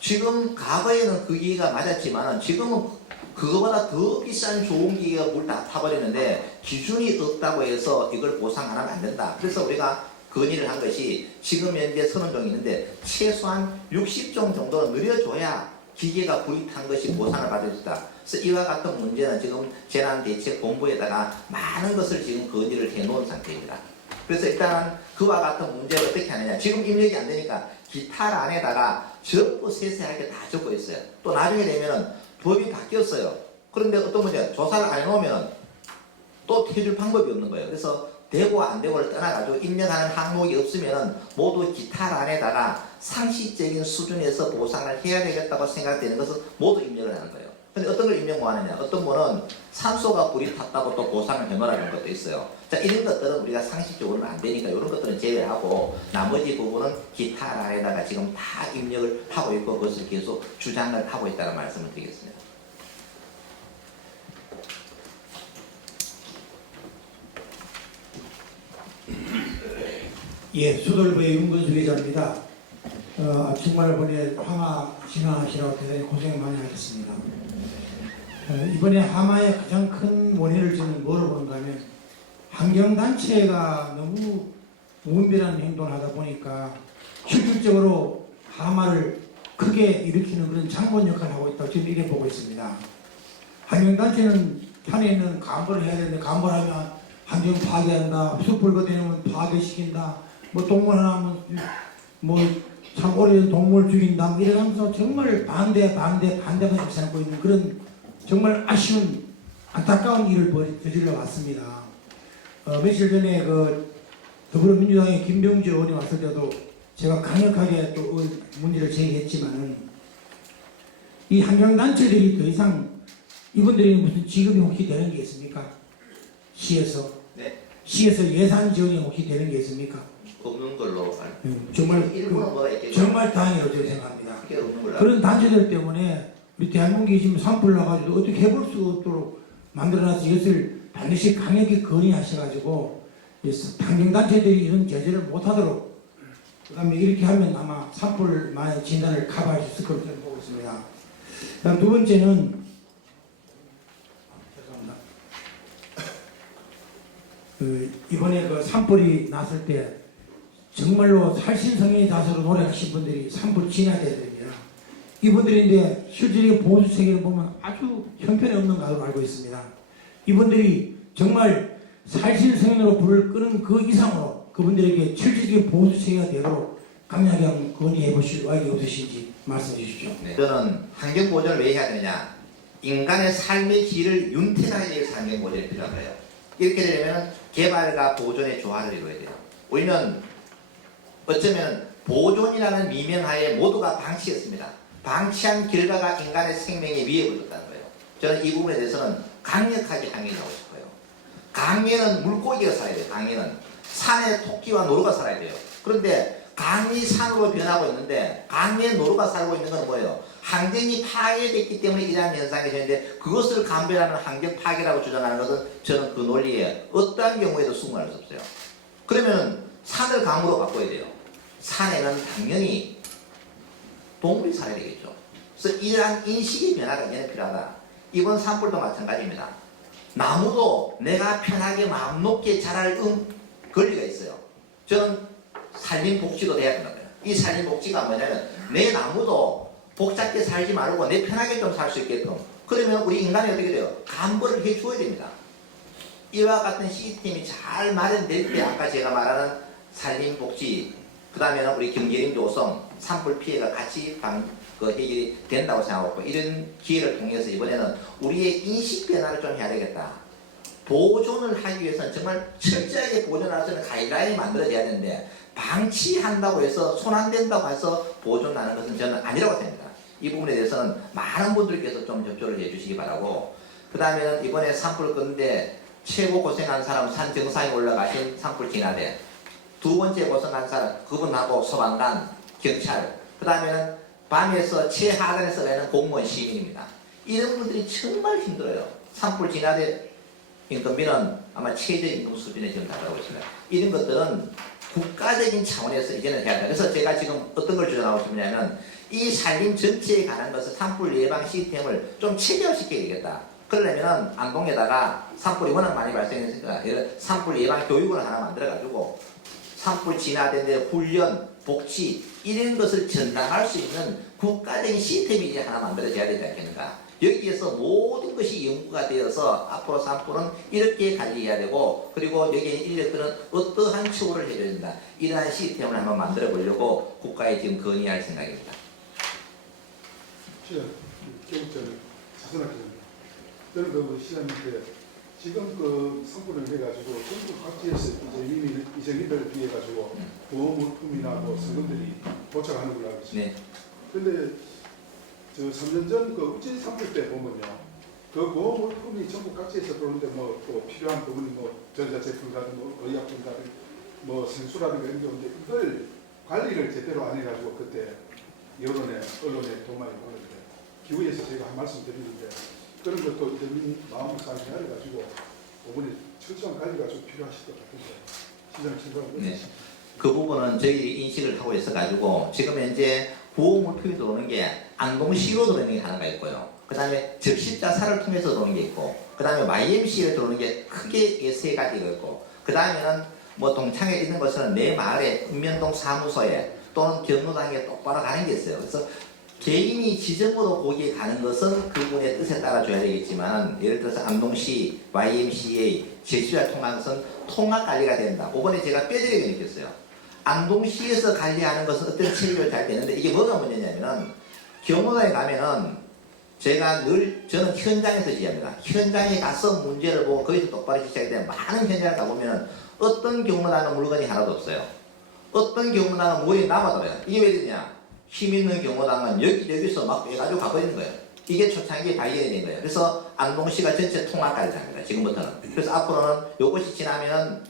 지금 과거에는 그 기계가 맞았지만 지금은 그거보다 더 비싼 좋은 기계가 물 다 타버리는데 기준이 없다고 해서 이걸 보상 안 하면 안 된다. 그래서 우리가 건의를 한 것이 지금 현재 30종이 있는데 최소한 60종 정도는 늘려줘야 기계가 구입한 것이 보상을 받을 수 있다. 그래서 이와 같은 문제는 지금 재난대책본부에다가 많은 것을 지금 건의를 해놓은 상태입니다. 그래서 일단 그와 같은 문제를 어떻게 하느냐. 지금 입력이 안 되니까 기타란에다가 전부 세세하게 다 적고 있어요. 또 나중에 되면은 법이 바뀌었어요. 그런데 어떤 문제 조사를 안 해놓으면 또 해줄 방법이 없는 거예요. 그래서 되고 안 되고를 떠나가지고 입력하는 항목이 없으면 모두 기타란에다가 상식적인 수준에서 보상을 해야 되겠다고 생각되는 것은 모두 입력을 하는 거예요. 근데 어떤 걸 입력 못 하느냐. 어떤 분은 산소가 불이 탔다고 또 보상을 해놓으라는 것도 있어요. 자, 이런 것들은 우리가 상식적으로는 안 되니까 이런 것들은 제외하고 나머지 부분은 기타란에다가 지금 다 입력을 하고 있고 그것을 계속 주장을 하고 있다는 말씀을 드리겠습니다. 예, 수돌부의 윤건수 회장입니다. 정말 이번에 하마 진화하시라고 대단히 고생 많이 하셨습니다. 이번에 하마의 가장 큰 원인을 저는 뭐로 보는가 하면 환경단체가 너무 무분별한 행동을 하다 보니까 실질적으로 하마를 크게 일으키는 그런 장본 역할을 하고 있다고 저는 이렇게 보고 있습니다. 환경단체는 산에 있는 감벌을 해야 되는데 감벌하면 환경 파괴한다, 숲을 거대면 파괴시킨다, 뭐 동물 하나 하면 뭐 참 오래된 동물 죽인다, 이러면서 정말 반대만 일삼고 있는 그런 정말 아쉬운 안타까운 일을 저질러 왔습니다. 며칠 전에 그 더불어민주당의 김병주 의원이 왔을 때도 제가 강력하게 또 문제를 제기했지만은 이 환경단체들이 더 이상 이분들이 무슨 지급이 혹시 되는 게 있습니까? 시에서? 네. 시에서 예산 지원이 혹시 되는 게 있습니까? 없는 걸로 알고. 정말 일부는 뭐가 있겠죠. 정말 다행이라고 저는 생각합니다. 그게 없는 걸로 알고. 그런 단체들 때문에 우리 대한민국이 지금 산불 나가지고 어떻게 해볼 수 없도록 만들어놔서 이것을 반드시 강하게 건의하셔가지고 환경단체들이 이런 제재를 못하도록 그 다음에 이렇게 하면 아마 산불만의 진단을 커버할 수 있을 거라고 저는 보고 있습니다. 그다음 두 번째는 죄송합니다. 이번에 그 산불이 났을 때 정말로 살신성인의 자세로 노력하신 분들이 산불 진화대들입니다. 이분들인데 실질적인 보수 체계를 보면 아주 형편이 없는 가로 알고 있습니다. 이분들이 정말 살신성인으로 불을 끄는 그 이상으로 그분들에게 실질적인 보수 체계가 되도록 강력하게 한번 건의해 보실 의향이 없으신지 말씀해 주십시오. 네. 저는 환경 보존을 왜 해야 되느냐? 인간의 삶의 질을 윤택하게 위해서 환경 보존이 필요한 거예요. 이렇게 되려면 개발과 보존의 조화를 이루어야 돼요. 우리는 어쩌면 보존이라는 미명하에 모두가 방치했습니다. 방치한 결과가 인간의 생명에 위협을 줬다는 거예요. 저는 이 부분에 대해서는 강력하게 항의하고 싶어요. 강에는 물고기가 살아야 돼요. 강에는 산에 토끼와 노루가 살아야 돼요. 그런데 강이 산으로 변하고 있는데 강에 노루가 살고 있는 건 뭐예요? 환경이 파괴됐기 때문에 이러한 현상이 생기는데 그것을 감별하는 환경 파괴라고 주장하는 것은 저는 그 논리에 어떠한 경우에도 수긍할 수 없어요. 그러면 산을 강으로 바꿔야 돼요. 산에는 당연히 동물이 살아야 되겠죠. 그래서 이러한 인식의 변화가 이제는 필요하다. 이번 산불도 마찬가지입니다. 나무도 내가 편하게 마음 놓게 자랄 권리가 있어요. 저는 산림복지도 돼야 된다고요. 이 산림복지가 뭐냐면 내 나무도 복잡하게 살지 말고 내 편하게 좀 살 수 있게끔. 그러면 우리 인간이 어떻게 돼요? 감벌을 해줘야 됩니다. 이와 같은 시스템이 잘 마련될 때 아까 제가 말하는 산림복지 그 다음에는 우리 경제림 조성, 산불 피해가 같이 해결이 된다고 생각하고 이런 기회를 통해서 이번에는 우리의 인식 변화를 좀 해야 되겠다. 보존을 하기 위해서는 정말 철저하게 보존할 수 있는 가이드라인이 만들어져야 되는데 방치한다고 해서 손 안 된다고 해서 보존하는 것은 저는 아니라고 생각합니다. 이 부분에 대해서는 많은 분들께서 좀 협조를 해주시기 바라고 그 다음에는 이번에 산불을 끄는데 최고 고생한 사람 산 정상에 올라가신 산불 진화대 두 번째 고생한 사람 그분하고 소방관, 경찰 그 다음에는 밤에서 최하단에서 내는 공무원 시민입니다. 이런 분들이 정말 힘들어요. 산불 진화대 임금비는 아마 최저임금 수준에 지금 달하고 있습니다. 이런 것들은 국가적인 차원에서 이제는 해야 돼요. 그래서 제가 지금 어떤 걸 주장하고 싶냐면 이 산림 전체에 관한 것을 산불 예방 시스템을 좀 체계화시켜야 되겠다. 그러려면 안동에다가 산불이 워낙 많이 발생했으니까 산불 예방 교육을 하나 만들어가지고 산불 진화된 데 훈련, 복지 이런 것을 전담할 수 있는 국가적인 시스템이 이제 하나 만들어져야 되지 않겠는가. 여기에서 모든 것이 연구가 되어서 앞으로 산불은 이렇게 관리해야 되고 그리고 여기에 인력들은 어떠한 처우를 해줘야 된다. 이러한 시스템을 한번 만들어 보려고 국가에 지금 건의할 생각입니다. 저는 저는 그 시장님께 지금 그 산불을 해가지고 전국 각지에서 이제 이재민들을 비해 가지고 보호물품이나 뭐 성분들이 도착하는 걸로 알고 있습니다. 네. 그런데 저 3년 전 그 우진 산불 때 보면요, 그 보호물품이 전국 각지에서 들어오는데 뭐 또 필요한 부분이 뭐 전자제품이라든가 뭐 의약품이라든가 뭐 생수라든가 이런 게 오는데 이걸 관리를 제대로 안 해가지고 그때 언론에 도움을 받는데 기후에서 제가 한 말씀 드리는데. 그런 것도 이제 마음을 상해가지고 이번에 철저한 관리가 좀 필요하실 것 같은데 시장 생각은 네. 그 부분은 저희들이 인식을 하고 있어가지고 지금 현재 보호물품이 들어오는 게 안동시로 들어오는 게 하나가 있고요. 그 다음에 적십자사를 통해서 들어오는 게 있고 그 다음에 YMCA에 들어오는 게 크게 세 가지가 있고 그 다음에는 뭐 동창에 있는 것은 내 마을에 읍면동 사무소에 또는 경로당에 똑바로 가는 게 있어요. 그래서 개인이 지정으로 거기에 가는 것은 그분의 뜻에 따라 줘야 되겠지만 예를 들어서 안동시, YMCA, 제시를 통한 것은 통합관리가 된다. 이번에 제가 뼈저리게 느꼈어요. 안동시에서 관리하는 것은 어떤 체계를 잘 되는데 이게 뭐가 문제냐면은 경로당에 가면은 저는 현장에서 지휘합니다. 현장에 가서 문제를 보고 거기서 똑바로 지시하게 되면 많은 현장을 가보면은 어떤 경로당은 물건이 하나도 없어요. 어떤 경로당은 물건이 남아돌아요. 이게 왜 되냐? 힘 있는 경우당은 여기서 막 빼가지고 가버리는 거예요. 이게 초창기에 발견이 된 거예요. 그래서 안동시가 전체 통합까지 합니다. 지금부터는. 그래서 앞으로는 요것이 지나면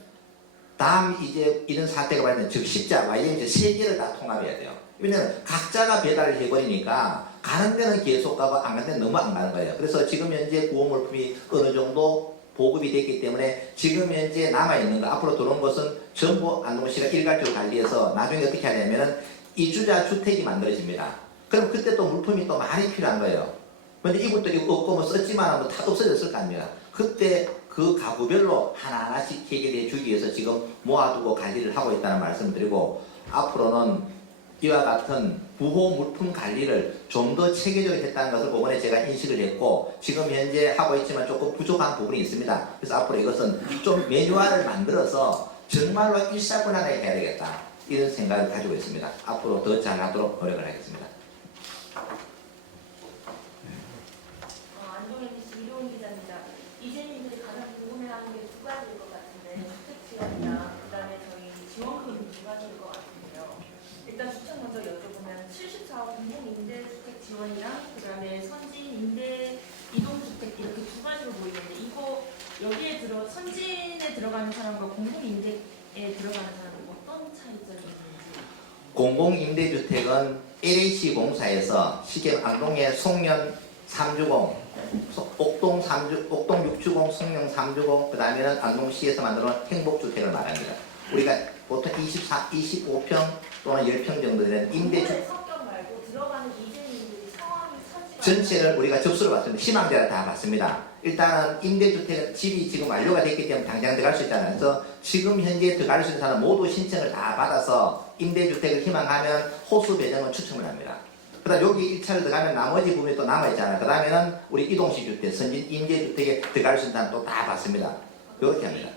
다음 이제 이런 사태가 발生, 즉 십자, YMC 세 개를 다 통합해야 돼요. 왜냐면 각자가 배달을 해버리니까 가는 데는 계속 가고 안 가는 데는 너무 안 가는 거예요. 그래서 지금 현재 구호물품이 어느 정도 보급이 됐기 때문에 지금 현재 남아있는 거, 앞으로 들어온 것은 전부 안동시가 일괄적으로 관리해서 나중에 어떻게 하냐면은 이주자 주택이 만들어집니다. 그럼 그때 또 물품이 또 많이 필요한 거예요. 근데 이분들이 없고 뭐 썼지만 뭐 다 없어졌을 거 아닙니까? 그때 그 가구별로 하나하나씩 해결해 주기 위해서 지금 모아두고 관리를 하고 있다는 말씀을 드리고, 앞으로는 이와 같은 부호 물품 관리를 좀 더 체계적으로 했다는 것을 법원에 제가 인식을 했고, 지금 현재 하고 있지만 조금 부족한 부분이 있습니다. 그래서 앞으로 이것은 좀 매뉴얼을 만들어서 정말로 일사분란하게 해야 되겠다, 이런 생각을 가지고 있습니다. 앞으로 더 잘하도록 노력을 하겠습니다. 안동 MBC 이로운 기자입니다. 이재민들이 가장 궁금해하는 게 두 가지일 것 같은데, 주택 지원이나 그다음에 저희 지원금 두 가지일 것 같은데요. 일단 추천 먼저 여쭤보면 74억 공공임대주택 지원이랑 그다음에 선진 임대 이동주택 이렇게 두 가지로 보이는데, 이거 여기에 선진에 들어가는 사람과 공공임대에 들어가는 사람은 어떤 차이점이 있는지. 공공임대주택은 LH공사에서 시계 안동의 송년 3주공, 옥동 6주공, 송영 3주공, 그 다음에는 안동시에서 만들어놓은 행복주택을 말합니다. 우리가 보통 25평 또는 10평 정도 되는 임대주택 성격 말고 들어가는 이재민들이 상황이 처지가 전체를 우리가 접수를 받습니다. 희망자를 다 받습니다. 일단은 임대주택은 집이 지금 완료가 됐기 때문에 당장 들어갈 수 있잖아요. 그래서 지금 현재 들어갈 수 있는 사람 모두 신청을 다 받아서 임대주택을 희망하면 호수 배정은 추첨을 합니다. 그 다음 여기 1차를 들어가면 나머지 부분이 또 남아있잖아요. 그 다음에는 우리 이동식 주택, 선진 임대주택에 들어갈 수 있는 사람 또 다 받습니다. 이렇게 합니다.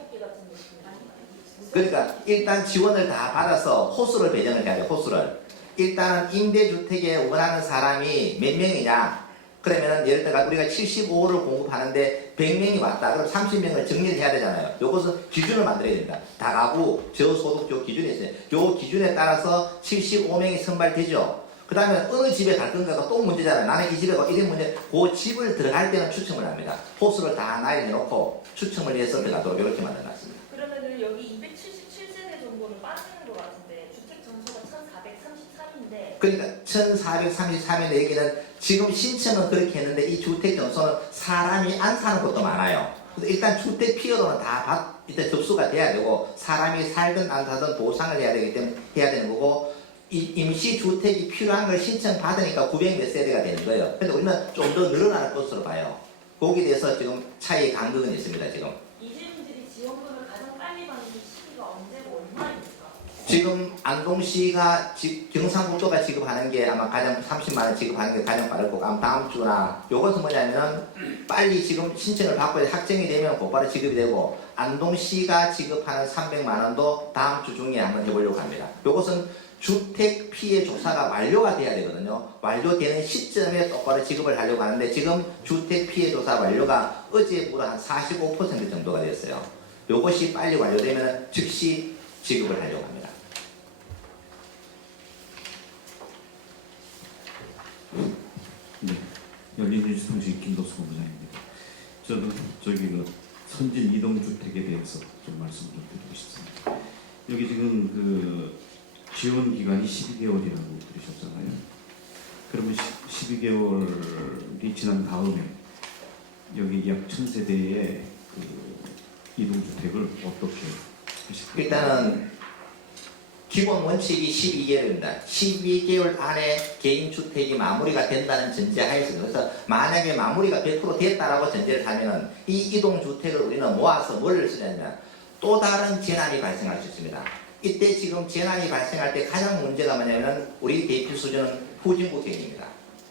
그러니까 일단 지원을 다 받아서 호수를 배정을 해야 돼요. 호수를. 일단 임대주택에 원하는 사람이 몇 명이냐. 그러면은 예를 들어 우리가 75호를 공급하는데 100명이 왔다. 그럼 30명을 정리를 해야 되잖아요. 요것은 기준을 만들어야 됩니다. 다가구, 저소득 요 기준이 있어요. 요 기준에 따라서 75명이 선발되죠. 그 다음에 어느 집에 갈 건가가 또 문제잖아요. 나는 이 집에 가 이런 문제. 그 집을 들어갈 때는 추첨을 합니다. 호수를 다 나열해놓고 추첨을 해서 들어가도록 이렇게 만들어놨습니다. 그러면은 여기 277세대 정도는 빠지는 것 같은데, 주택 점수가 1433인데. 그러니까 1433의 얘기는 지금 신청은 그렇게 했는데 이 주택 점수는 사람이 안 사는 것도 많아요. 그래서 일단 주택 피어로는 다 일단 접수가 돼야 되고, 사람이 살든 안 살든 보상을 해야 되기 때문에 해야 되는 거고, 이 임시주택이 필요한 걸 신청받으니까 900몇 세대가 되는 거예요. 그래서 우리는 좀 더 늘어날 것으로 봐요. 거기에 대해서 지금 차이의 간극은 있습니다. 지금 이재민들이 지원금을 가장 빨리 받는 시기가 언제고 얼마입니까? 지금 안동시가 경상북도가 지급하는 게 아마 가장 30만 원 지급하는 게 가장 빠를 거고, 아마 다음 주나. 요것은 뭐냐면은 빨리 지금 신청을 받고 확정이 되면 곧바로 지급이 되고, 안동시가 지급하는 300만 원도 다음 주 중에 한번 해보려고 합니다. 요것은 주택 피해 조사가 완료가 돼야 되거든요. 완료되는 시점에 똑바로 지급을 하려고 하는데, 지금 주택 피해 조사 완료가 어제보다 한 45% 정도가 됐어요. 요것이 빨리 완료되면 즉시 지급을 하려고 합니다. 네, 열린민주통시 김도수 본부장입니다. 저는 저기 선진 이동주택에 대해서 좀 말씀을 좀 드리고 싶습니다. 여기 지금 지원 기간이 12개월이라고 들으셨잖아요. 그러면 12개월이 지난 다음에 여기 약 1000세대의 이동주택을 어떻게 하실까요? 일단은 기본 원칙이 12개월입니다. 12개월 안에 개인주택이 마무리가 된다는 전제하에서, 그래서 만약에 마무리가 100% 됐다라고 전제를 하면은 이 이동주택을 우리는 모아서 뭘 쓰냐면 또 다른 재난이 발생할 수 있습니다. 이때 지금 재난이 발생할 때 가장 문제가 뭐냐면 우리 대피 수준은 후진구택입니다.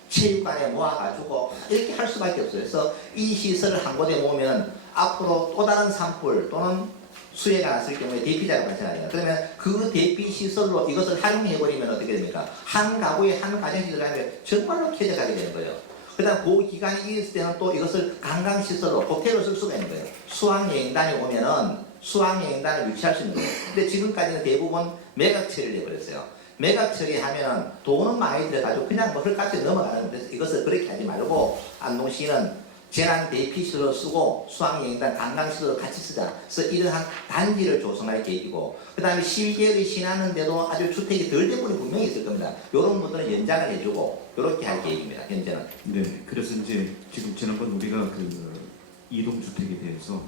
체육관에 모아가지고 이렇게 할 수밖에 없어요. 그래서 이 시설을 한 곳에 모으면 앞으로 또 다른 산불 또는 수해가 났을 경우에 대피자가 발생하잖아요. 그러면 그 대피 시설로 이것을 활용해버리면 어떻게 됩니까? 한 가구에 한 가정시설을 하면 정말로 쾌적하게 되는 거예요. 그 다음 그 기간이 있을 때는 또 이것을 관광시설로 호텔로 쓸 수가 있는 거예요. 수학여행단이 오면은 수학여행단을 유치할 수 있는 거예요. 근데 지금까지는 대부분 매각 처리를 해버렸어요. 매각 처리하면은 돈은 많이 들어가지고 그냥 뭐 헐값에 넘어가는 데서 이것을 그렇게 하지 말고 안동시는 재난 대피시설로 쓰고 수학여행단 관광시설로 같이 쓰자. 그래서 이러한 단지를 조성할 계획이고 그 다음에 시계열이 지나는데도 아주 주택이 덜 된 분이 분명히 있을 겁니다. 이런 분들은 연장을 해주고 이렇게 할 계획입니다. 현재는. 네, 그래서 이제 지금 지난번 우리가 그 이동주택에 대해서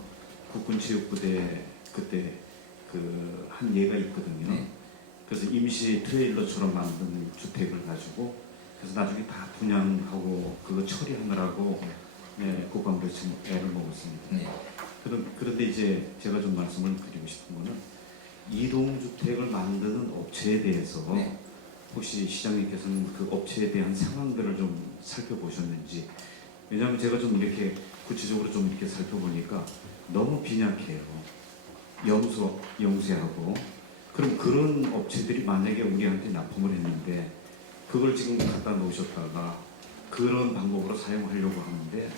국군체육부대 그때 그 한 예가 있거든요. 네. 그래서 임시 트레일러처럼 만든 주택을 가지고 그래서 나중에 다 분양하고 그거 처리하느라고 네, 국방부에서 좀 애를 먹었습니다. 네. 그런데 이제 제가 좀 말씀을 드리고 싶은 거는 이동주택을 만드는 업체에 대해서 네. 혹시 시장님께서는 그 업체에 대한 상황들을 좀 살펴보셨는지. 왜냐하면 제가 좀 이렇게 구체적으로 좀 이렇게 살펴보니까 너무 빈약해요. 영세하고. 그럼 그런 업체들이 만약에 우리한테 납품을 했는데 그걸 지금 갖다 놓으셨다가 그런 방법으로 사용하려고 하는데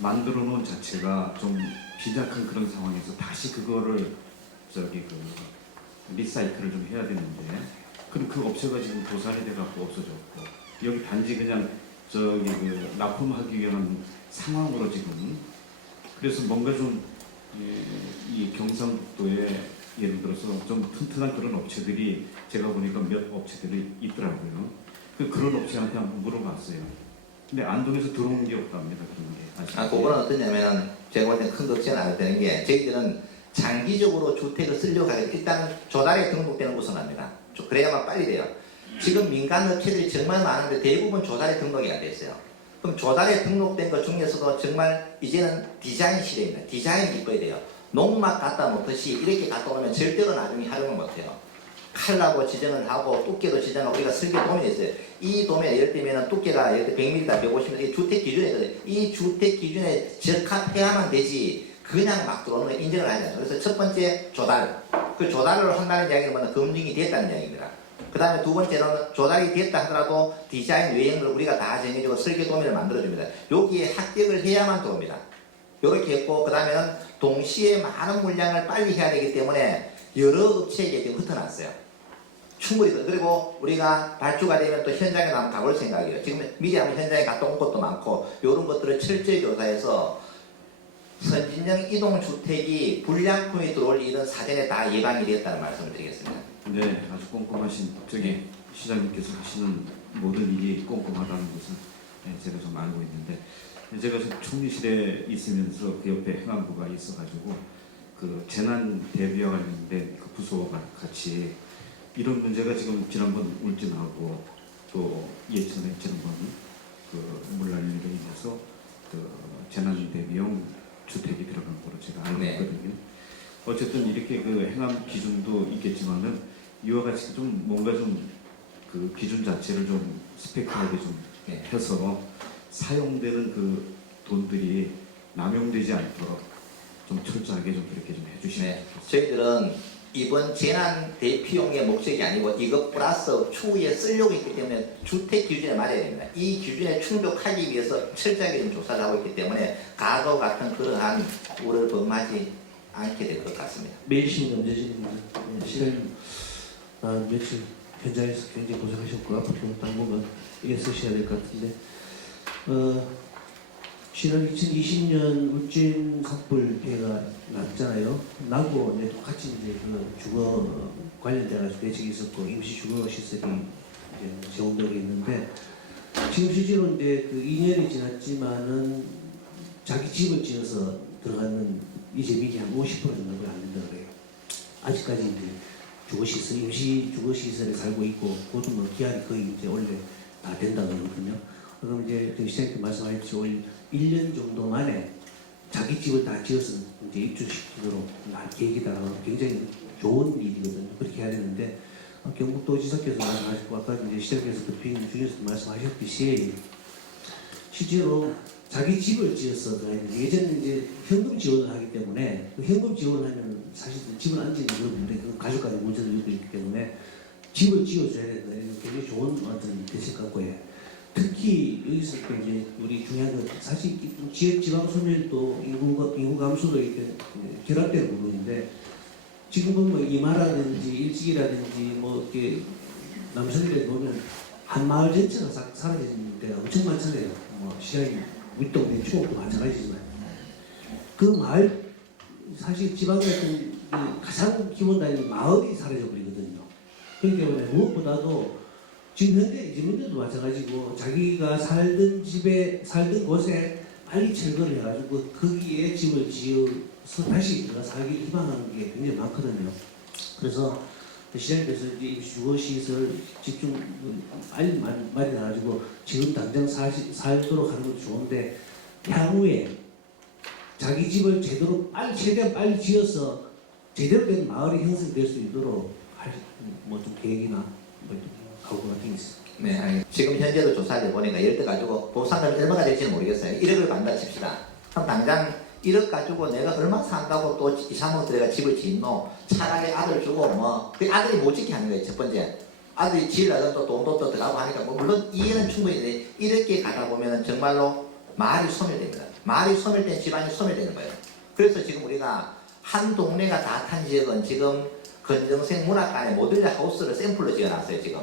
만들어 놓은 자체가 좀 빈약한 그런 상황에서 다시 그거를 리사이클을 좀 해야 되는데 그럼 그 업체가 지금 도산이 돼갖고 없어졌고 여기 단지 그냥 납품하기 위한 상황으로 지금 그래서 뭔가 좀 이 경상북도에 예를 들어서 좀 튼튼한 그런 업체들이 제가 보니까 몇 업체들이 있더라고요. 그런 업체한테 한번 물어봤어요. 근데 안동에서 들어온 게 없답니다. 그런 게. 그거는 어떠냐면 제가 볼 때 큰 걱정은 안 해도 되는 게 저희들은 장기적으로 주택을 쓰려고 하게 일단 조달에 등록되는 곳은 합니다. 그래야만 빨리 돼요. 지금 민간 업체들이 정말 많은데 대부분 조달에 등록이 안 돼 있어요. 그럼 조달에 등록된 것 중에서도 정말 이제는 디자인 시대입니다. 디자인이 이뻐야 돼요. 농막 갖다 놓듯이 이렇게 갖다 놓으면 절대로 나중에 활용을 못해요. 칼라고 지정을 하고 두께도 지정하고 우리가 설계 도면이 있어요. 이 도면 예를 들면 두께가 예를 들어 100mm, 150mm 이 주택 기준에 이 주택 기준에 적합해야만 되지 그냥 막 들어오는 거 인정을 하지 않아요. 그래서 첫 번째 조달. 그 조달을 한다는 이야기는 뭐냐 검증이 됐다는 이야기입니다. 그 다음에 두 번째는 조달이 됐다 하더라도 디자인 외형을 우리가 다 정해주고 설계 도면을 만들어줍니다. 여기에 합격을 해야만 들어옵니다. 이렇게 했고 그 다음에는 동시에 많은 물량을 빨리 해야 되기 때문에 여러 업체에게 지금 흩어놨어요. 충분히. 그리고 우리가 발주가 되면 또 현장에 한번 가볼 생각이에요. 지금 미리 한번 현장에 갔다 온 것도 많고 이런 것들을 철저히 조사해서 선진형 이동주택이 불량품이 들어올 일은 사전에 다 예방이 되었다는 말씀을 드리겠습니다. 네, 아주 꼼꼼하신 저기 시장님께서 하시는 모든 일이 꼼꼼하다는 것을 제가 좀 알고 있는데 제가 지금 총리실에 있으면서 그 옆에 행안부가 있어가지고 그 재난 대비와 관련된 그 부서와 같이 이런 문제가 지금 지난번 울진하고 또 예천에 지난번 그 물난리로 인해서 그 재난 대비용 주택이 들어간 거로 제가 알고 있거든요. 어쨌든 이렇게 그 행안 기준도 있겠지만은 이와 같이 좀 뭔가 좀 그 기준 자체를 좀 스펙하게 좀 해서 사용되는 그 돈들이 남용되지 않도록 좀 철저하게 좀 그렇게 좀 해주시면 좋겠습니다. 저희들은 이번 재난 대피용의 목적이 아니고 이것 플러스 추후에 쓰려고 했기 때문에 주택 기준에 맞아야 됩니다. 이 기준에 충족하기 위해서 철저하게 좀 조사를 하고 있기 때문에 과거 같은 그러한 우려를 범하지 않게 될 것 같습니다. 매일신문 염재진입니다. 시장님 며칠 현장에서 굉장히 고생하셨고 앞으로 당분간 이게 쓰셔야 될 것 같은데 지난 2020년 울진 산불 피해가 났잖아요. 나고 이제 똑같이 이제 그 주거 관련돼가지고 대책이 있었고 임시 주거 시설이 이제 제공되고 있는데 지금 실제로 이제 그 2년이 지났지만은 자기 집을 지어서 들어가는 이재민이 한 50% 정도가 안 된다고 그래요. 아직까지 이제 주거시설, 임시 주거시설에 살고 있고 그것도 뭐 기한이 거의 이제 원래 다 된다고 그러거든요. 그럼 이제 시장님께 말씀하셨죠. 1년 정도 만에 자기 집을 다 지어서 이제 입주시키도록 할 계획이다. 굉장히 좋은 일이거든요. 그렇게 해야 되는데 경북도지사께서 말씀하셨고 아까 이제 시장님께서 브리핑 중에서도 말씀하셨듯이 실제로 자기 집을 지어서 예전에 이제 현금 지원을 하기 때문에 그 현금 지원을 하면 사실 집을 안 지는 그런 문제, 그 가족간의 문제도 있기 때문에 집을 지어줘야 된다. 굉장히 좋은 어떤 대책 같고요. 특히 여기서 또 이제 우리 중요한 건 사실 지방 소멸도 인구 감소도 이렇게 결합되는 부분인데 지금은 뭐 이마라든지 일찍이라든지 뭐 이렇게 남성들에 보면 한 마을 전체가 사라진 데가 엄청 많잖아요. 뭐 시장이 윗동네 추억도 마찬가지지만 그 마을 사실 지방의 어떤 가장 기본 단위 마을이 사라져 버리거든요. 그렇기 때문에 무엇보다도 지금 현재 이주민들도 마찬가지고 자기가 살던 집에 살던 곳에 빨리 철거를 해가지고 거기에 집을 지어서 다시 내가 살기 희망하는 게 굉장히 많거든요. 그래서 시장님께서 이제 임시주거시설 집중 빨리 마련해가지고 지금 당장 살도록 하는 것도 좋은데 향후에 자기 집을 제대로 빨리 최대한 빨리 지어서 제대로 된 마을이 형성될 수 있도록 할 뭐 좀 계획이나 뭐 각오 같은 게 있어요. 네, 아니, 지금 현재도 조사를 보니까 이럴 때 가지고 보상금이 얼마가 될지는 모르겠어요. 1억을 받는다 칩시다. 그럼 당장 1억 가지고 내가 얼마 산다고 또 2, 3억 들어가 집을 짓노? 차라리 아들 주고 뭐, 그 아들이 못 짓게 하는 거예요, 첫 번째. 아들이 지으려면 또 돈도 또 들어가고 하니까, 뭐 물론 이해는 충분히 돼. 이렇게 가다 보면은 정말로 마을이 소멸됩니다. 마을이 소멸된 집안이 소멸되는 거예요. 그래서 지금 우리가 한 동네가 다 탄 지역은 지금 건정생 문학관에 모듈 하우스를 샘플로 지어놨어요, 지금.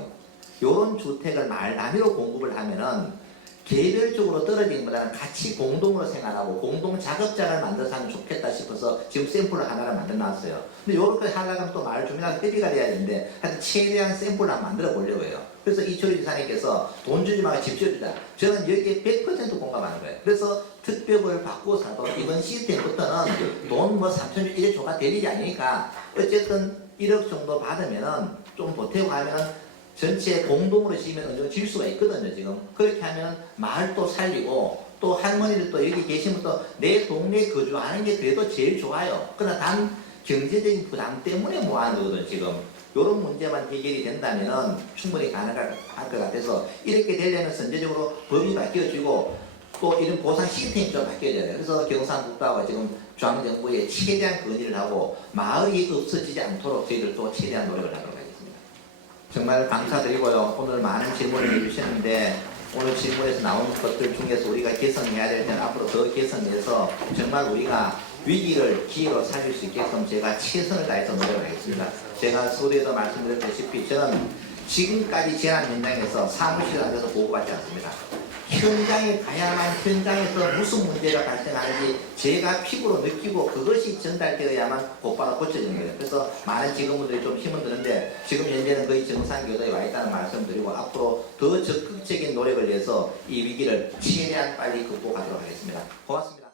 요런 주택을 마을 단위로 공급을 하면은 개별적으로 떨어지는 것보다는 같이 공동으로 생활하고 공동 작업장을 만들어서 하면 좋겠다 싶어서 지금 샘플을 하나를 만들어 놨어요. 근데 요렇게 하려면 또 마을 주민하고 협의가 돼야 되는데 하여튼 최대한 샘플을 한번 만들어 보려고 해요. 그래서 이철희 지사님께서 돈 주지 말고 집 지어주자. 저는 여기에 100% 공감하는 거예요. 그래서 특별을 바꾸어서도 이번 시스템부터는 돈 뭐 3천주 1에 조가 될 일이 아니니까 어쨌든 1억 정도 받으면은 좀 보태고 하면은 전체 공동으로 지으면 어느 정도 질 수가 있거든요, 지금. 그렇게 하면 마을도 살리고 또 할머니들도 여기 계시면 또 내 동네에 거주하는 게 그래도 제일 좋아요. 그러나 단 경제적인 부담 때문에 뭐 하는 거거든요, 지금. 이런 문제만 해결이 된다면 충분히 가능할 것 같아서 이렇게 되려면 선제적으로 법이 바뀌어지고 또 이런 보상 시스템이 좀 바뀌어야 돼요. 그래서 경상북도하고 지금 중앙정부에 최대한 건의를 하고 마을이 없어지지 않도록 저희들도 최대한 노력을 하도록 하겠습니다. 정말 감사드리고요. 오늘 많은 질문을 해주셨는데 오늘 질문에서 나온 것들 중에서 우리가 개선해야 될 때는 앞으로 더 개선해서 정말 우리가 위기를 기회로 살릴 수 있게끔 제가 최선을 다해서 노력을 하겠습니다. 제가 서두에도 말씀드렸다시피 저는 지금까지 재난 현장에서 사무실 안에서 보고받지 않습니다. 현장에 가야만 현장에서 무슨 문제가 발생하는지 제가 피부로 느끼고 그것이 전달되어야만 곧바로 고쳐지는 거예요. 그래서 많은 직원분들이 좀 힘은 드는데 지금 현재는 거의 정상궤도에 와 있다는 말씀드리고 앞으로 더 적극적인 노력을 위해서 이 위기를 최대한 빨리 극복하도록 하겠습니다. 고맙습니다.